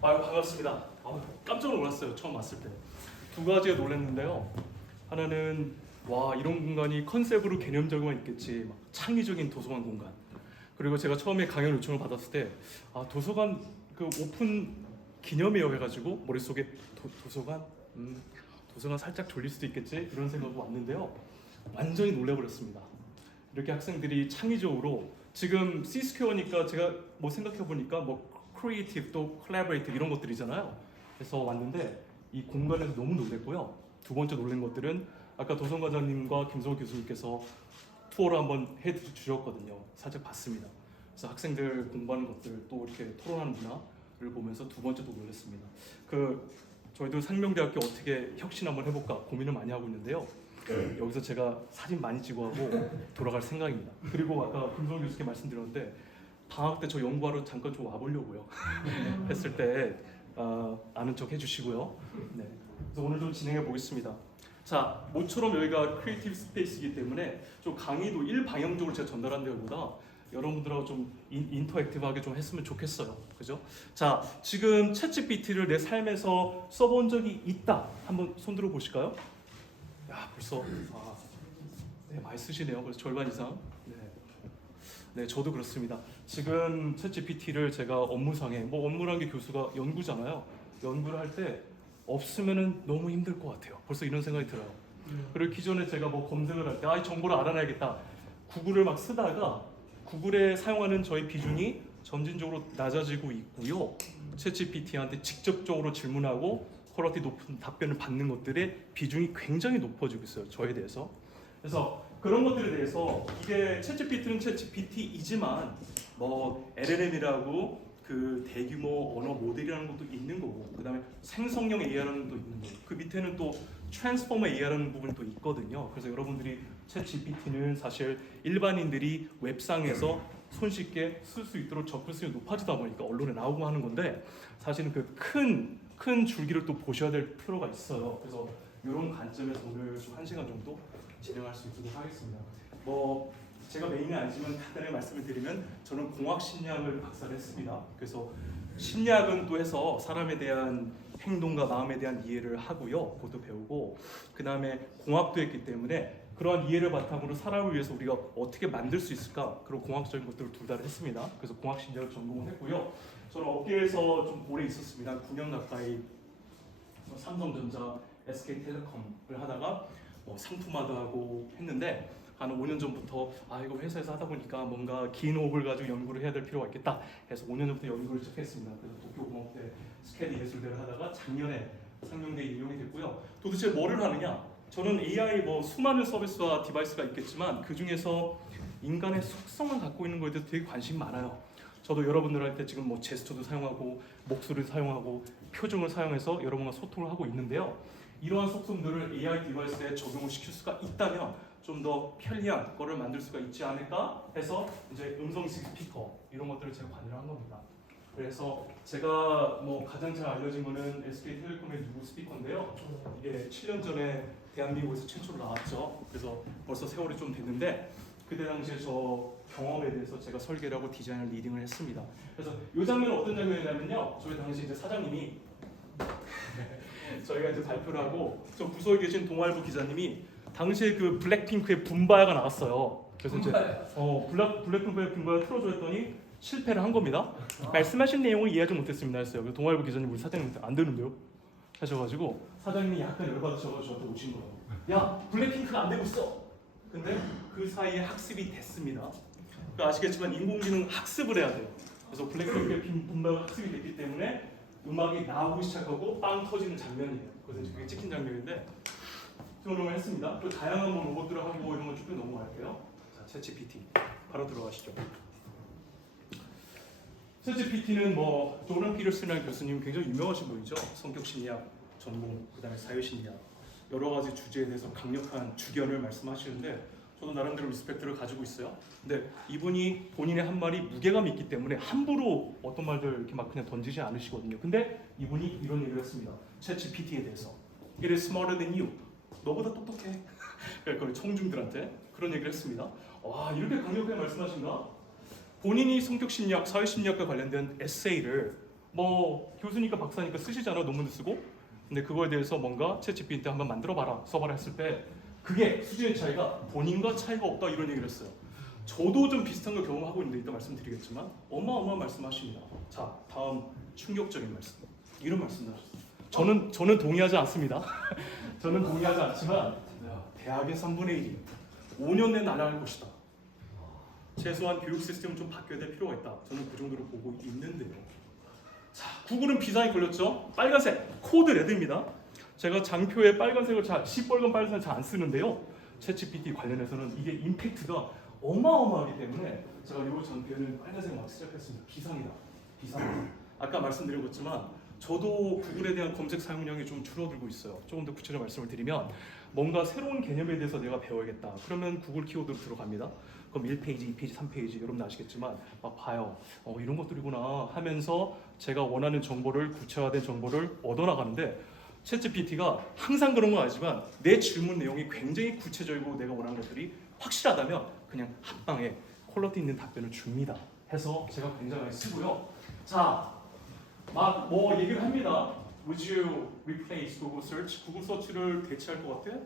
반갑습니다. 깜짝 놀랐어요. 처음 왔을 때. 두 가지에 놀랐는데요. 하나는 와, 이런 공간이 컨셉으로 개념적으로만 있겠지. 막 창의적인 도서관 공간. 그리고 제가 처음에 강연 요청을 받았을 때 도서관 그 오픈 기념이에요 해가지고 머릿속에 도서관? 도서관 살짝 졸릴 수도 있겠지 이런 생각으로 왔는데요. 완전히 놀래버렸습니다. 이렇게 학생들이 창의적으로 지금 C스퀘어니까 제가 뭐 생각해보니까 뭐 크리에이티브 또 콜라보레이티브 이런 것들이잖아요. 그래서 왔는데 이 공간에서 너무 놀랬고요. 두 번째 놀란 것들은 아까 도선과장님과 김성호 교수님께서 투어를 한번 해주셨거든요. 살짝 봤습니다. 그래서 학생들 공부하는 것들 또 이렇게 토론하는 문화를 보면서 두 번째도 놀랐습니다. 저희도 상명대학교 어떻게 혁신 한번 해볼까 고민을 많이 하고 있는데요. 여기서 제가 사진 많이 찍어하고 돌아갈 생각입니다. 그리고 아까 김성호 교수께 말씀드렸는데 방학 때 저 연구하러 잠깐 좀 와보려고요. 했을 때 아는 척 해주시고요. 네. 그래서 오늘 좀 진행해 보겠습니다. 자, 모처럼 여기가 크리에이티브 스페이스이기 때문에 좀 강의도 일방향적으로 제가 전달한 데보다 여러분들하고 좀 인터랙티브하게 좀 했으면 좋겠어요. 그죠? 자, 지금 챗GPT를 내 삶에서 써본 적이 있다. 한번 손들어 보실까요? 야, 벌써 네, 많이 쓰시네요. 그래서 절반 이상. 네, 저도 그렇습니다. 지금 챗GPT를 제가 업무상에 업무란 게 교수가 연구잖아요. 연구를 할 때 없으면은 너무 힘들 것 같아요. 벌써 이런 생각이 들어요. 그리고 기존에 제가 검색을 할 때 이 정보를 알아내야겠다. 구글을 막 쓰다가 구글에 사용하는 저희 비중이 점진적으로 낮아지고 있고요. 챗GPT한테 직접적으로 질문하고 퀄리티 높은 답변을 받는 것들의 비중이 굉장히 높아지고 있어요. 저에 대해서. 그래서 그런 것들에 대해서 이게 챗GPT는 챗GPT이지만 LLM이라고 그 대규모 언어 모델이라는 것도 있는 거고 그다음에 생성형 AI라는 것도 있는 거고 그 밑에는 또 트랜스포머 AI라는 부분이 또 있거든요. 그래서 여러분들이 챗GPT는 사실 일반인들이 웹상에서 손쉽게 쓸 수 있도록 접근성이 높아지다 보니까 언론에 나오고 하는 건데 사실은 그 큰 줄기를 또 보셔야 될 필요가 있어요. 그래서 이런 관점에서 오늘 좀 1시간 정도 진행할 수 있도록 하겠습니다. 제가 메인은 아니지만 간단하게 말씀을 드리면 저는 공학 심리학을 박사를 했습니다. 그래서 심리학은 또 해서 사람에 대한 행동과 마음에 대한 이해를 하고요. 그것도 배우고 그 다음에 공학도 했기 때문에 그러한 이해를 바탕으로 사람을 위해서 우리가 어떻게 만들 수 있을까 그런 공학적인 것들을 둘 다 했습니다. 그래서 공학 심리학을 전공을 했고요. 저는 업계에서 좀 오래 있었습니다. 9년 가까이 삼성전자, SK텔레콤을 하다가 상품화도 하고 했는데 한 5년 전부터 이거 회사에서 하다 보니까 뭔가 긴 호흡을 가지고 연구를 해야 될 필요가 있겠다 해서 5년 전부터 연구를 시작했습니다. 그래서 도쿄공업대 스캐디 예술대를 하다가 작년에 상명대에 임용이 됐고요. 도대체 뭐를 하느냐? 저는 AI 수많은 서비스와 디바이스가 있겠지만 그 중에서 인간의 속성을 갖고 있는 거에 대해서 되게 관심이 많아요. 저도 여러분들한테 지금 제스처도 사용하고 목소리를 사용하고 표정을 사용해서 여러분과 소통을 하고 있는데요. 이러한 속성들을 AI 디바이스에 적용을 시킬 수가 있다면 좀 더 편리한 거를 만들 수가 있지 않을까 해서 이제 음성식 스피커 이런 것들을 제가 관여를 한 겁니다. 그래서 제가 가장 잘 알려진 거는 SK텔레콤의 누구 스피커인데요. 이게 7년 전에 대한민국에서 최초로 나왔죠. 그래서 벌써 세월이 좀 됐는데 그때 당시에 저 경험에 대해서 제가 설계를 하고 디자인을 리딩을 했습니다. 그래서 이 장면은 어떤 장면이냐면요. 저희 당시 이제 사장님이 저희가 이제 발표를 하고 저 부서에 계신 동아일보 기자님이 당시에 그 블랙핑크의 붐바야가 나왔어요. 그래서 이제 블랙핑크의 붐바야 틀어줘 했더니 실패를 한 겁니다. 말씀하신 내용을 이해하지 못했습니다 했어요. 그래서 동아일보 기자님 우리 사장님한테 안 되는데요? 하셔가지고 사장님이 약간 열받으셔서 저한테 오신 거예요. 야, 블랙핑크가 안 되고 있어. 근데 그 사이에 학습이 됐습니다. 그러니까 아시겠지만 인공지능 학습을 해야 돼요. 그래서 블랙핑크의 붐바야가 학습이 됐기 때문에 음악이 나오기 시작하고 빵 터지는 장면이에요. 그래서 그게 찍힌 장면인데 조명을 했습니다. 또 다양한 로봇들을 하고 이런 거 쭉 넘어갈게요. 자, 챗GPT 바로 들어가시죠. 챗GPT는 조던 피터슨이라는 교수님 굉장히 유명하신 분이죠. 성격 심리학 전공, 그다음에 사회 심리학 여러 가지 주제에 대해서 강력한 주견을 말씀하시는데 저도 나름대로 리스펙트를 가지고 있어요. 근데 이분이 본인의 한 말이 무게감이 있기 때문에 함부로 어떤 말들 이렇게 막 그냥 던지지 않으시거든요. 근데 이분이 이런 얘기를 했습니다. 챗GPT에 대해서 It is smarter than you. 너보다 똑똑해. 그러니까 청중들한테 그런 얘기를 했습니다. 와, 이렇게 강력하게 말씀하신가? 본인이 성격 심리학, 사회 심리학과 관련된 에세이를 뭐 교수니까 박사니까 쓰시잖아요. 논문도 쓰고. 근데 그거에 대해서 뭔가 챗GPT 한번 만들어봐라, 써봐라 했을 때 그게 수준의 차이가 본인과 차이가 없다 이런 얘기를 했어요. 저도 좀 비슷한 걸 경험하고 있는데 이따 말씀드리겠지만 어마어마한 말씀하십니다. 자, 다음 충격적인 말씀. 이런 말씀을 하셨어요. 저는 동의하지 않습니다. 저는 동의하지 않지만 대학의 3분의 1이 5년 내에 날아갈 것이다. 최소한 교육 시스템은 좀 바뀌어야 될 필요가 있다. 저는 그 정도로 보고 있는데요. 자, 구글은 비상이 걸렸죠. 빨간색 코드 레드입니다. 제가 장표에 빨간색을 시뻘건 빨간색을 잘 안 쓰는데요. 챗GPT 관련해서는 이게 임팩트가 어마어마하기 때문에 제가 이 장표에는 빨간색 막 시작했습니다. 비상이다. 비상. 아까 말씀드렸지만 저도 구글에 대한 검색 사용량이 좀 줄어들고 있어요. 조금 더 구체적으로 말씀을 드리면 뭔가 새로운 개념에 대해서 내가 배워야겠다. 그러면 구글 키워드로 들어갑니다. 그럼 1페이지, 2페이지, 3페이지 여러분 아시겠지만 막 봐요. 이런 것들이구나 하면서 제가 원하는 정보를 구체화된 정보를 얻어나가는데 챗GPT가 항상 그런 건 아니지만 내 질문 내용이 굉장히 구체적이고 내가 원하는 것들이 확실하다면 그냥 한 방에 퀄리티 있는 답변을 줍니다. 해서 제가 굉장히 많이 쓰고요. 자, 막 뭐 얘기를 합니다. Would you replace Google Search? 구글 서치를 대체할 것 같아?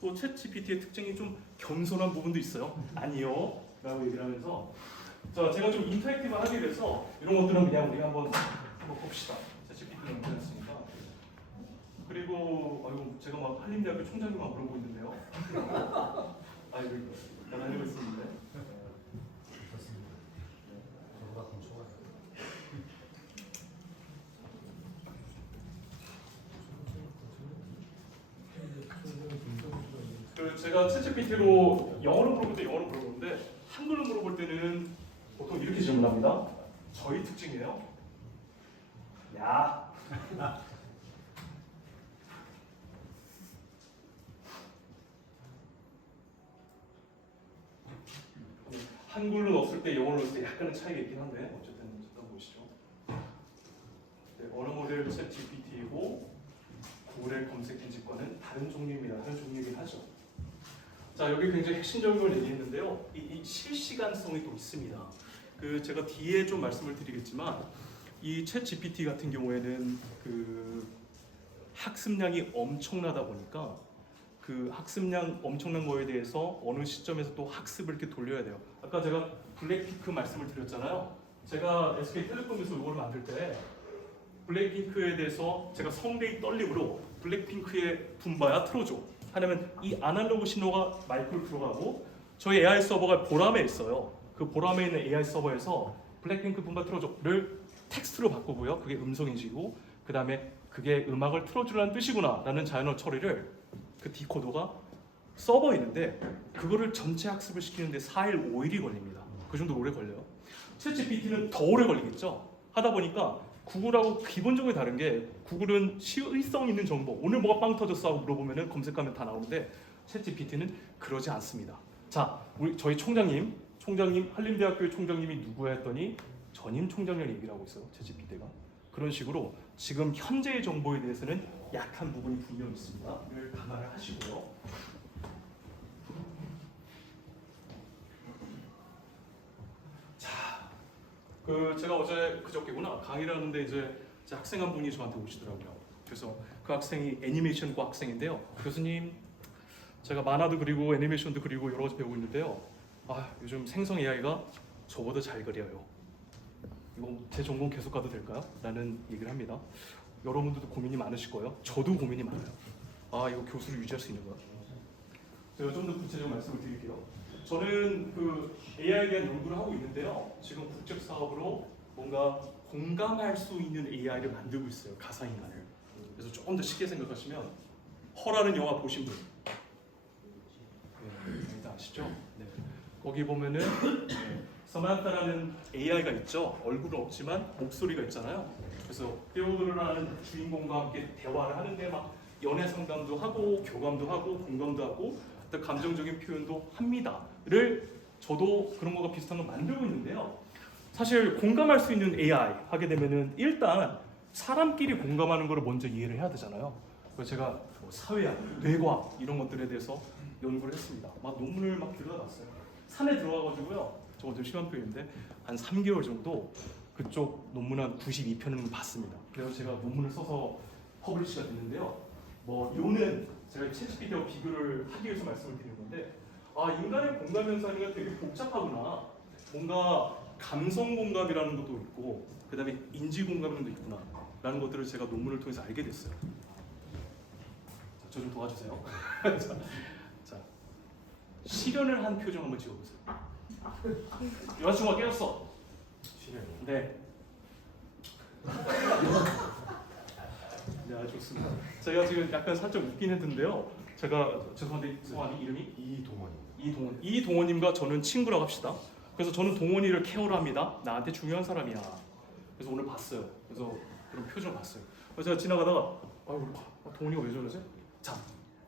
또 챗GPT의 특징이 좀 겸손한 부분도 있어요. 아니요 라고 얘기를 하면서 자, 제가 좀 인터랙티브하게 돼서 이런 것들은 그냥 우리가 한번 봅시다. 챗GPT는 괜찮습니까? 그리고 아이고 제가 막 한림대학교 총장님만 물어보고 있는데요. 아이고 대단하고 있었는데. 제가 챗GPT로 영어로 물어볼 때 영어로 물어보는데 한글로 물어볼 때는 보통 이렇게 질문합니다. 저희 특징이에요. 야. 한글로 넣었을 때 영어로 넣었을 때 약간의 차이가 있긴 한데 어쨌든 잠깐 보시죠. 네, 언어 모델 챗GPT이고 구글의 검색 인식과는 다른 종류입니다. 다른 종류이긴 하죠. 자, 여기 굉장히 핵심적인 걸 얘기했는데요. 이 실시간성이 또 있습니다. 제가 뒤에 좀 말씀을 드리겠지만 이 챗 GPT 같은 경우에는 학습량이 엄청나다 보니까 그 학습량 엄청난 거에 대해서 어느 시점에서 또 학습을 이렇게 돌려야 돼요. 아까 제가 블랙핑크 말씀을 드렸잖아요. 제가 SK텔레콤에서 이걸 만들 때 블랙핑크에 대해서 제가 성대의 떨림으로 블랙핑크의 붐바야 틀어줘. 하려면 이 아날로그 신호가 마이크로 들어가고 저희 AI 서버가 보람에 있어요. 그 보람에 있는 AI 서버에서 블랙핑크 붐바 틀어줘를 텍스트로 바꾸고요. 그게 음성 인식이고 그 다음에 그게 음악을 틀어주라는 뜻이구나 라는 자연어 처리를 그 디코더가 서버에 있는데 그거를 전체 학습을 시키는데 4일, 5일이 걸립니다. 그 정도 오래 걸려요. 챗GPT는 더 오래 걸리겠죠. 하다 보니까 구글하고 기본적으로 다른 게 구글은 시의성 있는 정보 오늘 뭐가 빵 터졌어 하고 물어보면 검색하면 다 나오는데 챗GPT는 그러지 않습니다. 자, 저희 총장님 한림대학교의 총장님이 누구야 했더니 전임 총장님 얘기를 하고 있어요. 챗GPT가 그런 식으로 지금 현재의 정보에 대해서는 약한 부분이 분명히 있습니다. 이걸 감안을 하시고요. 제가 어제 그저께구나 강의를 하는데 이제 학생 한 분이 저한테 오시더라고요. 그래서 그 학생이 애니메이션과 학생인데요. 교수님, 제가 만화도 그리고 애니메이션도 그리고 여러 가지 배우고 있는데요. 요즘 생성 AI가 저보다 잘 그려요. 이거 제 전공 계속 가도 될까요? 라는 얘기를 합니다. 여러분들도 고민이 많으실 거예요. 저도 고민이 많아요. 이거 교수를 유지할 수 있는 거야? 제가 좀 더 구체적으로 말씀을 드릴게요. 저는 AI에 대한 연구를 하고 있는데요. 지금 국책 사업으로 뭔가 공감할 수 있는 AI를 만들고 있어요. 가상 인간을. 그래서 조금 더 쉽게 생각하시면 허라는 영화 보신 분, 다 아시죠? 네. 거기 보면은 서만타라는 AI가 있죠. 얼굴은 없지만 목소리가 있잖아요. 그래서 테오도르라는 주인공과 함께 대화를 하는데 막 연애 상담도 하고 교감도 하고 공감도 하고 또 감정적인 표현도 합니다를 저도 그런 거가 비슷한 거 만들고 있는데요. 사실 공감할 수 있는 AI 하게 되면은 일단 사람끼리 공감하는 거를 먼저 이해를 해야 되잖아요. 그래서 제가 사회학, 뇌과학 이런 것들에 대해서 연구를 했습니다. 막 논문을 막 들여다봤어요. 산에 들어가가지고요. 저거 좀 심한 표현인데 한 3개월 정도 그쪽 논문 한 92편은 봤습니다. 그래서 제가 논문을 써서 퍼블리시가 됐는데요. 뭐 요는 제가 챗GPT와 비교를 하기 위해서 말씀을 드리는 건데, 아, 인간의 공감 현상이 되게 복잡하구나. 뭔가 감성 공감이라는 것도 있고, 그다음에 인지 공감이라는 것도 있구나 라는 것들을 제가 논문을 통해서 알게 됐어요. 저 좀 도와주세요. 자, 실현을 한 표정 한번 지어보세요. 여자친구가 깨졌어. 실현. 네. 네, 좋습니다. 제가 지금 약간 살짝 웃긴 했는데요. 제가 죄송한데 성함이 이름이 이동원님과 저는 친구라고 합시다. 그래서 저는 동원이를 케어를 합니다. 나한테 중요한 사람이야. 그래서 오늘 봤어요. 그래서 그런 표정을 봤어요. 그래서 제가 지나가다가 동원이가 왜 저러지? 자,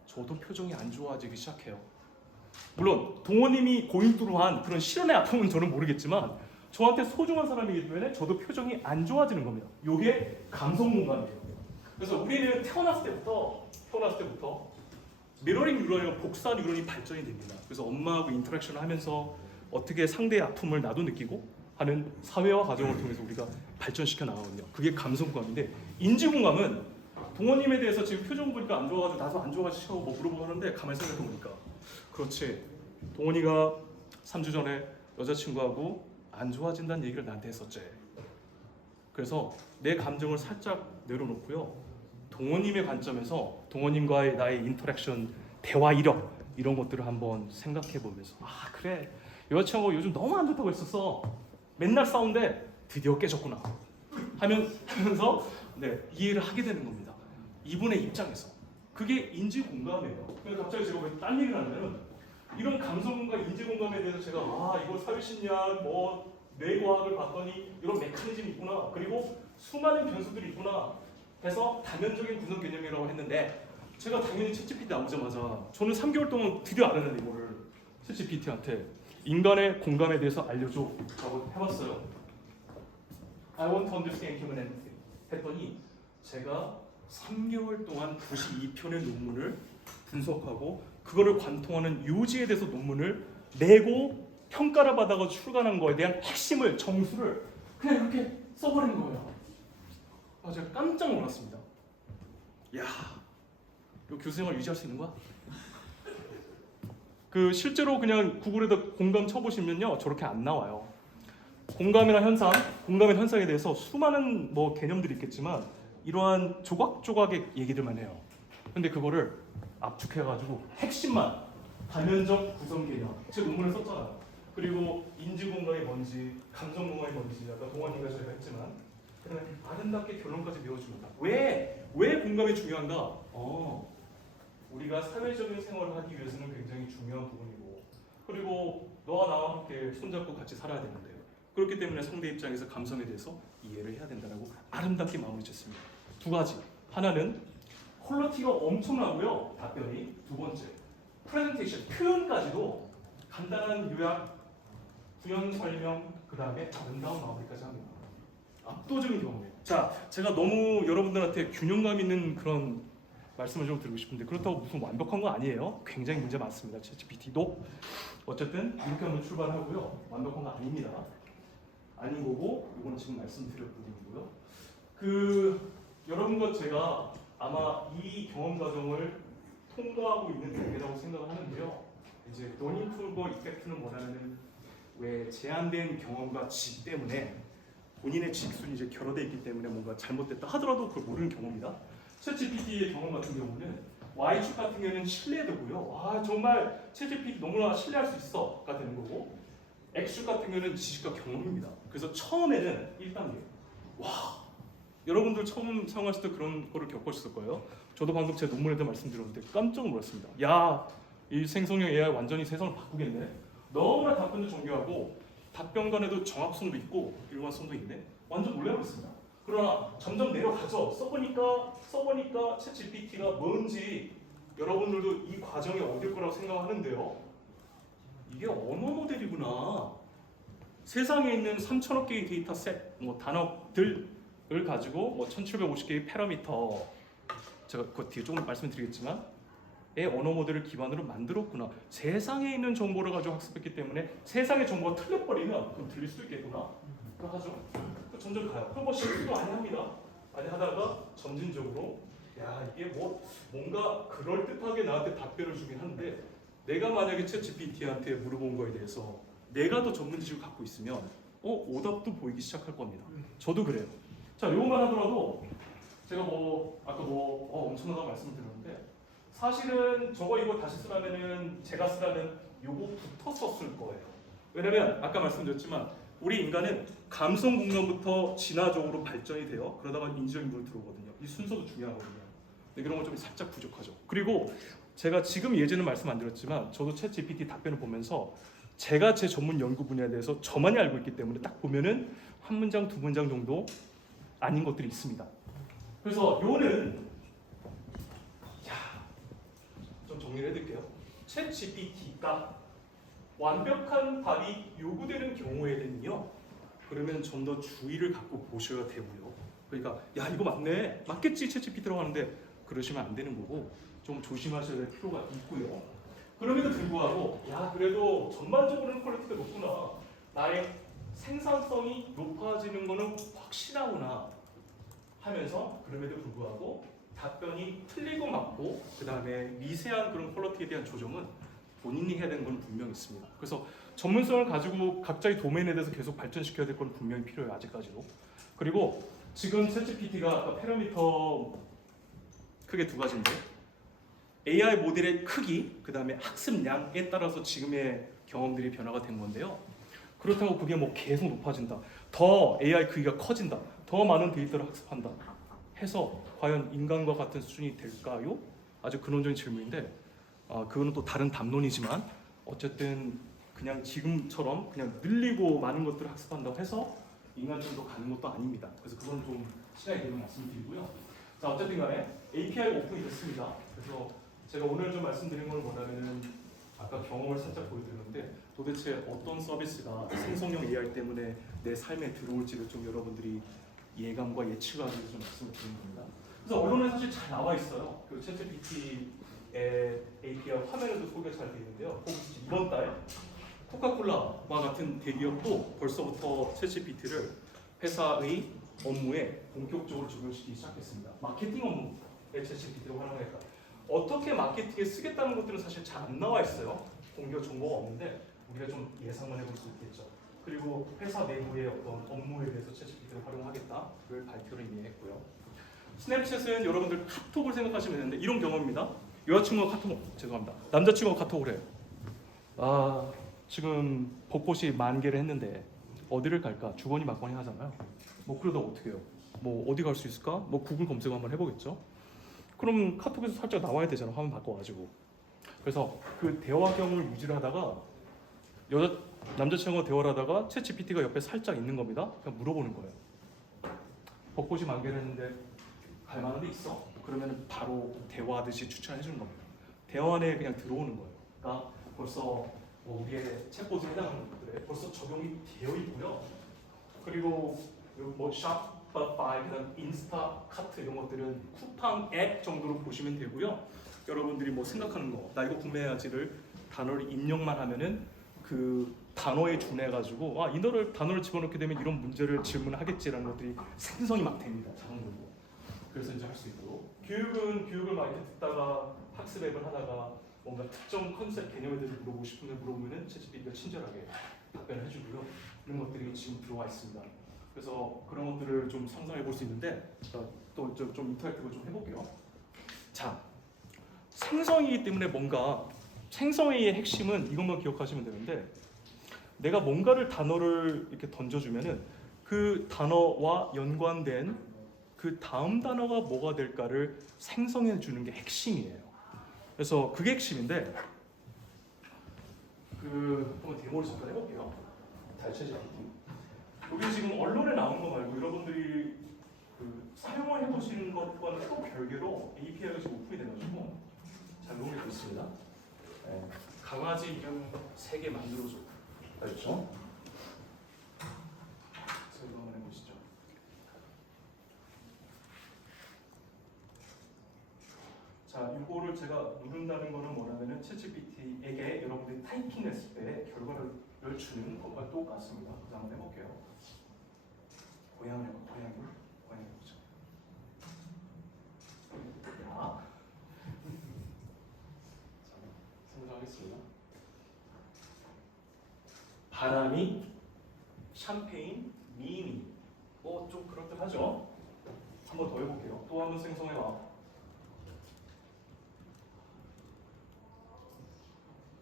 저도 표정이 안 좋아지기 시작해요. 물론 동원님이 고인두루한 그런 실현의 아픔은 저는 모르겠지만 저한테 소중한 사람이기 때문에 저도 표정이 안 좋아지는 겁니다. 이게 감성 공감이에요. 그래서 우리는 태어났을 때부터 미러링 뉴런이나 복사 뉴런이 발전이 됩니다. 그래서 엄마하고 인터랙션을 하면서 어떻게 상대의 아픔을 나도 느끼고 하는 사회화 과정을 통해서 우리가 발전시켜 나가거든요. 그게 감성 공감인데, 인지 공감은 동원님에 대해서 지금 표정 보니까 안 좋아가지고 나도 안 좋아가지고 뭐 물어보고 하는데 가만히 생각해 보니까 그렇지, 동원이가 3주 전에 여자친구하고 안 좋아진다는 얘기를 나한테 했었지. 그래서 내 감정을 살짝 내려놓고요, 동원님의 관점에서 동원님과의 나의 인터랙션, 대화 이력 이런 것들을 한번 생각해 보면서, 아 그래, 여자친구가 요즘 너무 안 좋다고 했었어. 맨날 싸운데 드디어 깨졌구나 하면서 네, 이해를 하게 되는 겁니다. 이분의 입장에서. 그게 인지 공감이에요. 그래서 갑자기 제가 왜 딴 얘기를 하냐면, 이런 감성공감, 인지 공감에 대해서 제가 이거 사회심리학, 뭐 뇌과학을 봤더니 이런 메커니즘이 있구나, 그리고 수많은 변수들이 있구나 해서 다면적인 구성 개념이라고 했는데, 제가 당연히 챗GPT 나오자마자 저는 3개월 동안 드디어 알았는데 이거를 챗GPT한테 인간의 공감에 대해서 알려줘 라고 해봤어요. I want to understand human empathy 했더니 제가 3개월 동안 92편의 논문을 분석하고 그거를 관통하는 요지에 대해서 논문을 내고 평가를 받아서 출간한 거에 대한 핵심을, 정수를 그냥 이렇게 써버린 거예요. 제가 깜짝 놀랐습니다. 야, 이 교수생활 유지할 수 있는 거야? 그 실제로 그냥 구글에다 공감 쳐보시면요, 저렇게 안 나와요. 공감이나 현상, 공감의 현상에 대해서 수많은 뭐 개념들이 있겠지만 이러한 조각조각의 얘기들만 해요. 근데 그거를 압축해가지고 핵심만, 다면적 구성 개념, 제 논문을 썼잖아요. 그리고 인지 공감이 뭔지, 감정 공감이 뭔지, 아까 동원이가 저희가 했지만 그다음에 아름답게 결론까지 메워줍니다. 왜 공감이 중요한가? 우리가 사회적인 생활을 하기 위해서는 굉장히 중요한 부분이고, 그리고 너와 나와 함께 손잡고 같이 살아야 되는데요. 그렇기 때문에 상대 입장에서 감성에 대해서 이해를 해야 된다고 아름답게 마무리 짓습니다. 두 가지. 하나는 퀄리티가 엄청나고요, 답변이. 두 번째, 프레젠테이션, 표현까지도 간단한 요약, 구현 설명, 그 다음에 아름다운 마무리까지 합니다. 압도적인 경험이에요. 자, 제가 너무 여러분들한테 균형감 있는 그런 말씀을 좀 드리고 싶은데, 그렇다고 무슨 완벽한 거 아니에요. 굉장히 문제 많습니다. 챗GPT도. 어쨌든 이렇게 한번 출발하고요. 완벽한 거 아닙니다. 아닌 거고, 이거는 지금 말씀드릴 부분이고요. 여러분과 제가 아마 이 경험 과정을 통과하고 있는 단계라고 생각을 하는데요. 이제 노닝풀고 이펙트는 뭐냐면은, 왜 제한된 경험과 지 때문에 본인의 지식순이 이제 결여돼 있기 때문에 뭔가 잘못됐다 하더라도 그걸 모르는 경험이다. 챗GPT의 경험 같은 경우는 Y축 같은 경우는 신뢰도고요. 정말 챗GPT 너무나 신뢰할 수 있어가 되는 거고, X축 같은 경우는 지식과 경험입니다. 그래서 처음에는 1단계. 여러분들 처음 사용하실 때 그런 거를 겪으셨을 거예요. 저도 방금 제 논문에도 말씀드렸는데 깜짝 놀랐습니다. 야, 이 생성형 AI 완전히 세상을 바꾸겠네. 너무나 답변도 정교하고 답변간에도 정확성도 있고 일관성도 있네. 완전 놀라버렸습니다. 그러나 점점 내려가죠. 써보니까 챗GPT가 뭔지 여러분들도 이 과정에 얻을 거라고 생각하는데요. 이게 언어 모델이구나. 세상에 있는 3,000억 개의 데이터셋, 단어들을 가지고 1,750개의 패러미터, 제가 그 뒤에 조금 말씀드리겠지만 언어 모델을 기반으로 만들었구나. 세상에 있는 정보를 가지고 학습했기 때문에 세상의 정보가 틀려버리면 그럼 들릴 수도 있겠구나. 그 하죠. 그 점점 가요. 그럼 뭐 실수도 많이 합니다. 많이 하다가 점진적으로 야 이게 뭐 뭔가 그럴듯하게 나한테 답변을 주긴 한데 내가 만약에 챗GPT한테 물어본 거에 대해서 내가 더 전문 지식을 갖고 있으면 오답도 보이기 시작할 겁니다. 저도 그래요. 자, 요것만 하더라도 제가 뭐 아까 뭐 엄청나다고 말씀드렸는데 사실은 저거 이거 다시 쓰라면은 제가 쓰라면 요거부터 썼을 거예요. 왜냐면 아까 말씀드렸지만 우리 인간은 감성 국면부터 진화적으로 발전이 돼요. 그러다가 인지적 인물로 들어오거든요. 이 순서도 중요하거든요. 근데 그런 건 좀 살짝 부족하죠. 그리고 제가 지금 예전에 말씀 안 드렸지만 저도 챗 GPT 답변을 보면서 제가 제 전문 연구 분야에 대해서 저만이 알고 있기 때문에 딱 보면은 한 문장 두 문장 정도 아닌 것들이 있습니다. 그래서 요는 좀 정리를 해드릴게요. 챗 GPT가 완벽한 답이 요구되는 경우에는요. 그러면 좀 더 주의를 갖고 보셔야 되고요. 그러니까 야 이거 맞네, 맞겠지 챗 GPT라고 하는데 그러시면 안 되는 거고 좀 조심하셔야 될 필요가 있고요. 그럼에도 불구하고 야 그래도 전반적으로는 퀄리티가 높구나, 나의 생산성이 높아지는 거는 확실하구나 하면서 그럼에도 불구하고 답변이 틀리고 맞고 그 다음에 미세한 그런 퀄리티에 대한 조정은 본인이 해야 되는 건 분명히 있습니다. 그래서 전문성을 가지고 각자의 도메인에 대해서 계속 발전시켜야 될 건 분명히 필요해요. 아직까지도. 그리고 지금 챗GPT가 아까 패러미터 크게 두 가지인데 AI 모델의 크기, 그 다음에 학습량에 따라서 지금의 경험들이 변화가 된 건데요. 그렇다고 그게 뭐 계속 높아진다, 더 AI 크기가 커진다, 더 많은 데이터를 학습한다 해서 과연 인간과 같은 수준이 될까요? 아주 근원적인 질문인데 그거는 또 다른 담론이지만 어쨌든 그냥 지금처럼 그냥 늘리고 많은 것들을 학습한다고 해서 인간적으로 가는 것도 아닙니다. 그래서 그건 좀 시간이 되면 말씀드리고요. 자, 어쨌든 간에 API가 오픈이 됐습니다. 그래서 제가 오늘 좀 말씀드린 건 뭐냐면은 아까 경험을 살짝 보여드렸는데 도대체 어떤 서비스가 생성형 AI 때문에 내 삶에 들어올지를 좀 여러분들이 예감과 예측하기 위해서 좀 말씀을 드리는 겁니다. 그래서 언론에 사실 잘 나와 있어요. 그 챗GPT의 API 화면에도 소개가 잘 되어 있는데요. 혹시 이번 달 코카콜라와 같은 대기업도 벌써부터 챗GPT를 회사의 업무에 본격적으로 적용시키기 시작했습니다. 마케팅 업무에 챗GPT를 활용했다. 어떻게 마케팅에 쓰겠다는 것들은 사실 잘 안 나와 있어요. 공개적 정보가 없는데 우리가 좀 예상만 해볼 수 있겠죠. 그리고 회사 내부의 어떤 업무에 대해서 챗GPT를 활용하겠다를 발표를 이미 했고요. 스냅챗은 여러분들 카톡을 생각하시면 되는데 이런 경험입니다. 여자친구가 죄송합니다. 남자친구가 카톡을 해요. 지금 벚꽃이 만개를 했는데 어디를 갈까? 주거니 받거니 하잖아요. 뭐 그러다 어떻게 해요? 뭐 어디 갈 수 있을까? 뭐 구글 검색 한번 해보겠죠. 그럼 카톡에서 살짝 나와야 되잖아. 화면 바꿔가지고. 그래서 그 대화경을 유지를 하다가 남자친구가 대화를 하다가 챗 GPT가 옆에 살짝 있는 겁니다. 그냥 물어보는 거예요. 벚꽃이 만개를 했는데 갈 만한 데 있어? 그러면 바로 대화하듯이 추천해 주는 겁니다. 대화 안에 그냥 들어오는 거예요. 그러니까 벌써 우리의 챗봇에 해당하는 것들에 벌써 적용이 되어 있고요. 그리고 뭐 샵바이, 그다음 인스타 카트 이런 것들은 쿠팡 앱 정도로 보시면 되고요. 여러분들이 뭐 생각하는 거, 나 이거 구매해야지를 단어를 입력만 하면은 그 단어에 준해 가지고 이 단어를 집어넣게 되면 이런 문제를 질문하겠지라는 것들이 생성이 막 됩니다. 자동으로. 그래서 이제 할 수 있고, 교육을 막 이렇게 듣다가 학습 앱을 하다가 뭔가 특정 컨셉 개념에 대해서 물어보고 싶은데 물어보면은 챗GPT가 친절하게 답변을 해주고요. 이런 것들이 지금 들어와 있습니다. 그래서 그런 것들을 좀 상상해 볼 수 있는데 또 좀 인터랙티브 좀 해볼게요. 자, 생성이기 때문에 뭔가 생성AI의 핵심은 이것만 기억하시면 되는데 내가 뭔가를 단어를 이렇게 던져주면은 그 단어와 연관된 그 다음 단어가 뭐가 될까를 생성해 주는 게 핵심이에요. 그래서 그게 핵심인데 한번 데모를 잠깐 해볼게요. 챗GPT. 여기 지금 언론에 나온 거 말고 여러분들이 사용을 해보시는 것과는 또 별개로 API가 지금 오픈이 돼가지고 잘 녹여져 있습니다. 네. 강아지 이름 3개 만들어줘. 알죠? 그래서 이거 한번 해보시죠. 자, 이거를 제가 누른다는 거는 뭐냐면은 챗GPT에게 여러분들이 타이핑했을 때 결과를 주는 것과 똑같습니다. 그래서 한번 해볼게요. 바나미, 샴페인, 미니. 뭐 좀 그럴듯하죠? 한 번 더 해볼게요. 또 한 번 생성해봐.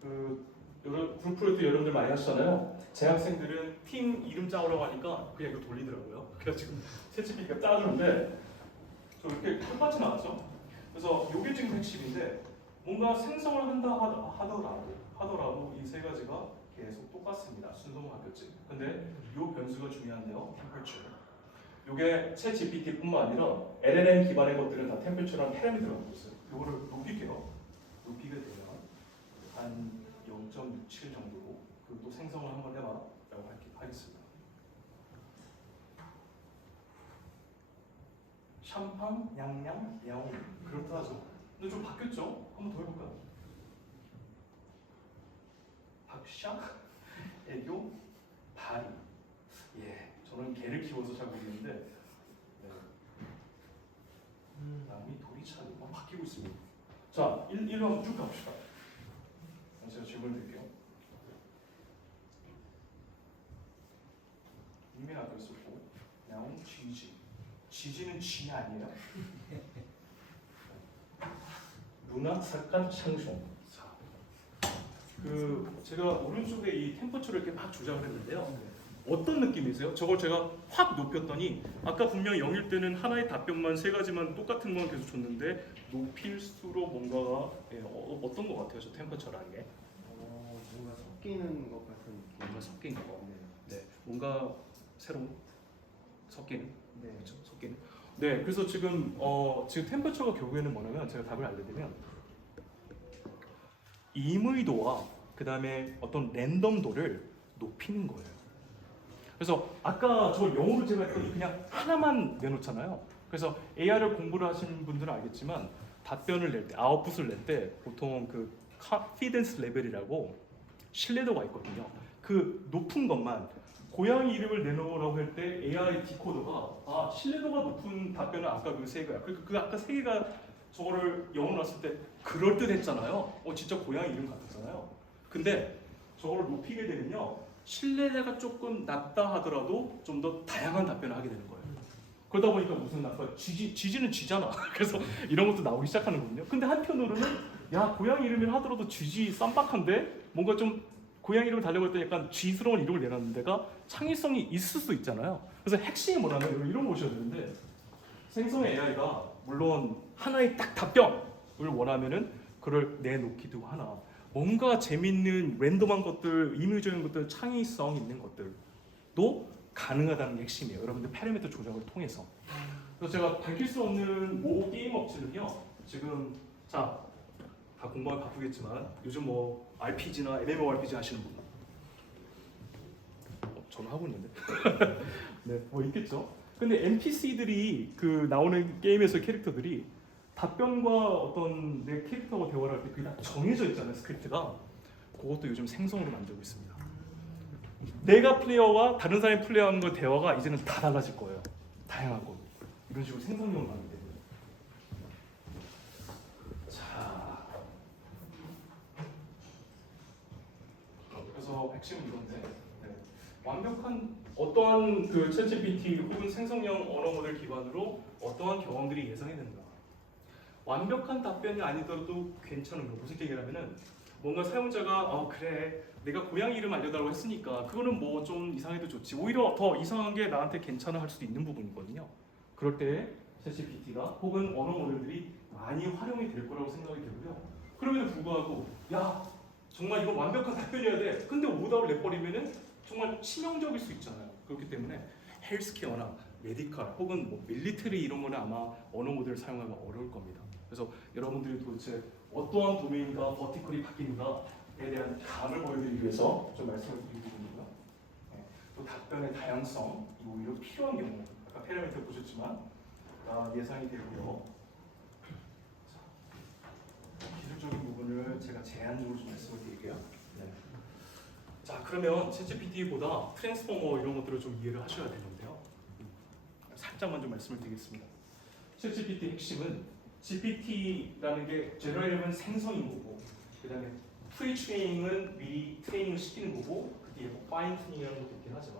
그룹 프로젝트 여러분들 많이 하시잖아요. 재학생들은 팀 이름 짜오라고 하니까 그냥 이거 돌리더라고요. 그래서 지금 채찌피가 짜주는데 저 이렇게 똑같이 나왔죠? 그래서 이게 지금 핵심인데 뭔가 생성을 한다 하더라도 이 세 가지가 계속 똑같습니다. 순서만 바뀌었지. 근데 이 변수가 중요한데요. 템퍼처. 이게 챗GPT뿐만 아니라 LLM 기반의 것들은 다 템퍼처랑 패러미터가 갖고 있어요. 이거를 높일게요. 높이게 되면 한 0.67 정도로 그리고 또 생성을 한번 해봐라고 하겠습니다. 샴팡, 냥냥, 야옹 그렇다 하죠. 근데 좀 바뀌었죠? 한번 더 해볼까요? 박샤, 애교, 바리. 예, 저는 개를 키워서 잘 모르겠는데 네. 남이 도리차기 막 바뀌고 있습니다. 자, 1로 한번 쭉 가봅시다. 제가 질문을 드릴게요. 이미 아까 썼고 야옹, 쥐지. 쥐지는 쥐 아니에요? 문학 사건 상종. 제가 오른쪽에 이 템퍼처를 이렇게 막 조작을 했는데요. 어떤 느낌이세요? 저걸 제가 확 높였더니 아까 분명 0일 때는 하나의 답변만 세 가지만 똑같은 건 계속 줬는데 높일수록 뭔가가 어떤 것 같아요? 저 템퍼처라는 게 뭔가 섞이는 것 같은 느낌. 뭔가 섞인 거. 네. 네, 뭔가 새로운 섞이는. 네. 그렇죠, 섞이는. 네, 그래서 지금 템퍼처가 결국에는 뭐냐면 제가 답을 알려드리면 임의도와 그 다음에 어떤 랜덤도를 높이는 거예요. 그래서 아까 저 영어로 제가 했더니 그냥 하나만 내놓잖아요. 그래서 AI를 공부를 하신 분들은 알겠지만 답변을 낼 때, 아웃풋을 낼 때 보통 그 컨피던스 레벨이라고 신뢰도가 있거든요. 그 높은 것만 고양이 이름을 내놓으라고 할 때 AI 디코더가 신뢰도가 높은 답변은 아까 그 세 개야. 그 아까 세 개가 저거를 영어로 놨을 때 그럴듯했잖아요. 진짜 고양이 이름 같았잖아요. 근데 저거를 높이게 되면요. 신뢰도가 조금 낮다 하더라도 좀 더 다양한 답변을 하게 되는 거예요. 그러다 보니까 무슨 나빠? 쥐지는 쥐잖아. 그래서 이런 것도 나오기 시작하는 거거든요. 근데 한편으로는 야 고양이 이름을 하더라도 쥐지 쌈박한데 뭔가 좀 고양이 이름을 달려고 했더니 약간 쥐스러운 이름을 내놨는 데가 창의성이 있을 수 있잖아요. 그래서 핵심이 뭐냐면 이런 거 보셔야 되는데 생성 AI가 물론 하나의 딱 답변을 원하면은 그걸 내놓기도 하나 뭔가 재밌는 랜덤한 것들, 임의적인 것들, 창의성 있는 것들도 가능하다는 게 핵심이에요. 여러분들 패러미터 조작을 통해서. 그래서 제가 밝힐 수 없는 모 게임 업체는요. 지금 다 공부하기 바쁘겠지만 요즘 뭐 RPG나 MMORPG 하시는 분 저는 하고 있는데 네, 뭐 있겠죠. 근데 NPC들이 그 나오는 게임에서 캐릭터들이 답변과 어떤 내 캐릭터하고 대화를 할 때 그게 다 정해져 있잖아요. 스크립트가. 그것도 요즘 생성으로 만들고 있습니다. 내가 플레이어와 다른 사람이 플레이하는 거 대화가 이제는 다 달라질 거예요. 다양하고 이런 식으로 생성용으로 만들게 돼요. 자, 그래서 핵심은 이건데 완벽한 어떠한 그 챗GPT 혹은 생성형 언어 모델 기반으로 어떠한 경험들이 예상이 된다. 완벽한 답변이 아니더라도 괜찮은 거. 무슨 얘기냐면은 뭔가 사용자가 그래 내가 고양이 이름 알려달라고 했으니까 그거는 뭐 좀 이상해도 좋지. 오히려 더 이상한 게 나한테 괜찮아 할 수도 있는 부분이거든요. 그럴 때 챗GPT가 혹은 언어 모델들이 많이 활용이 될 거라고 생각이 들고요. 그럼에도 불구하고 야 정말 이거 완벽한 답변이어야 돼. 근데 오답을 내버리면은 정말 치명적일 수 있잖아요. 그렇기 때문에 헬스케어나 메디컬 혹은 뭐 밀리터리 이런 거는 아마 언어 모델을 사용하면 어려울 겁니다. 그래서 여러분들이 도대체 어떠한 도메인과 버티컬이 바뀌는가에 대한 감을 보여드리기 위해서 좀 말씀을 드리고 있고요. 또 답변의 다양성 이 오히려 필요한 경우 아까 패러미터 보셨지만 예상이 되고요. 기술적인 부분을 제가 제한적으로 좀 말씀을 드릴게요. 자 그러면 챗GPT보다 트랜스포머 이런 것들을 좀 이해를 하셔야 되는데요. 살짝만 좀 말씀을 드리겠습니다. 챗GPT 핵심은 GPT라는 게 제너럴은 생성인 거고 그 다음에 프리트레이닝은 미리 트레이닝을 시키는 거고 그 뒤에 뭐 파인 튜닝이라는 것도 있긴 하지만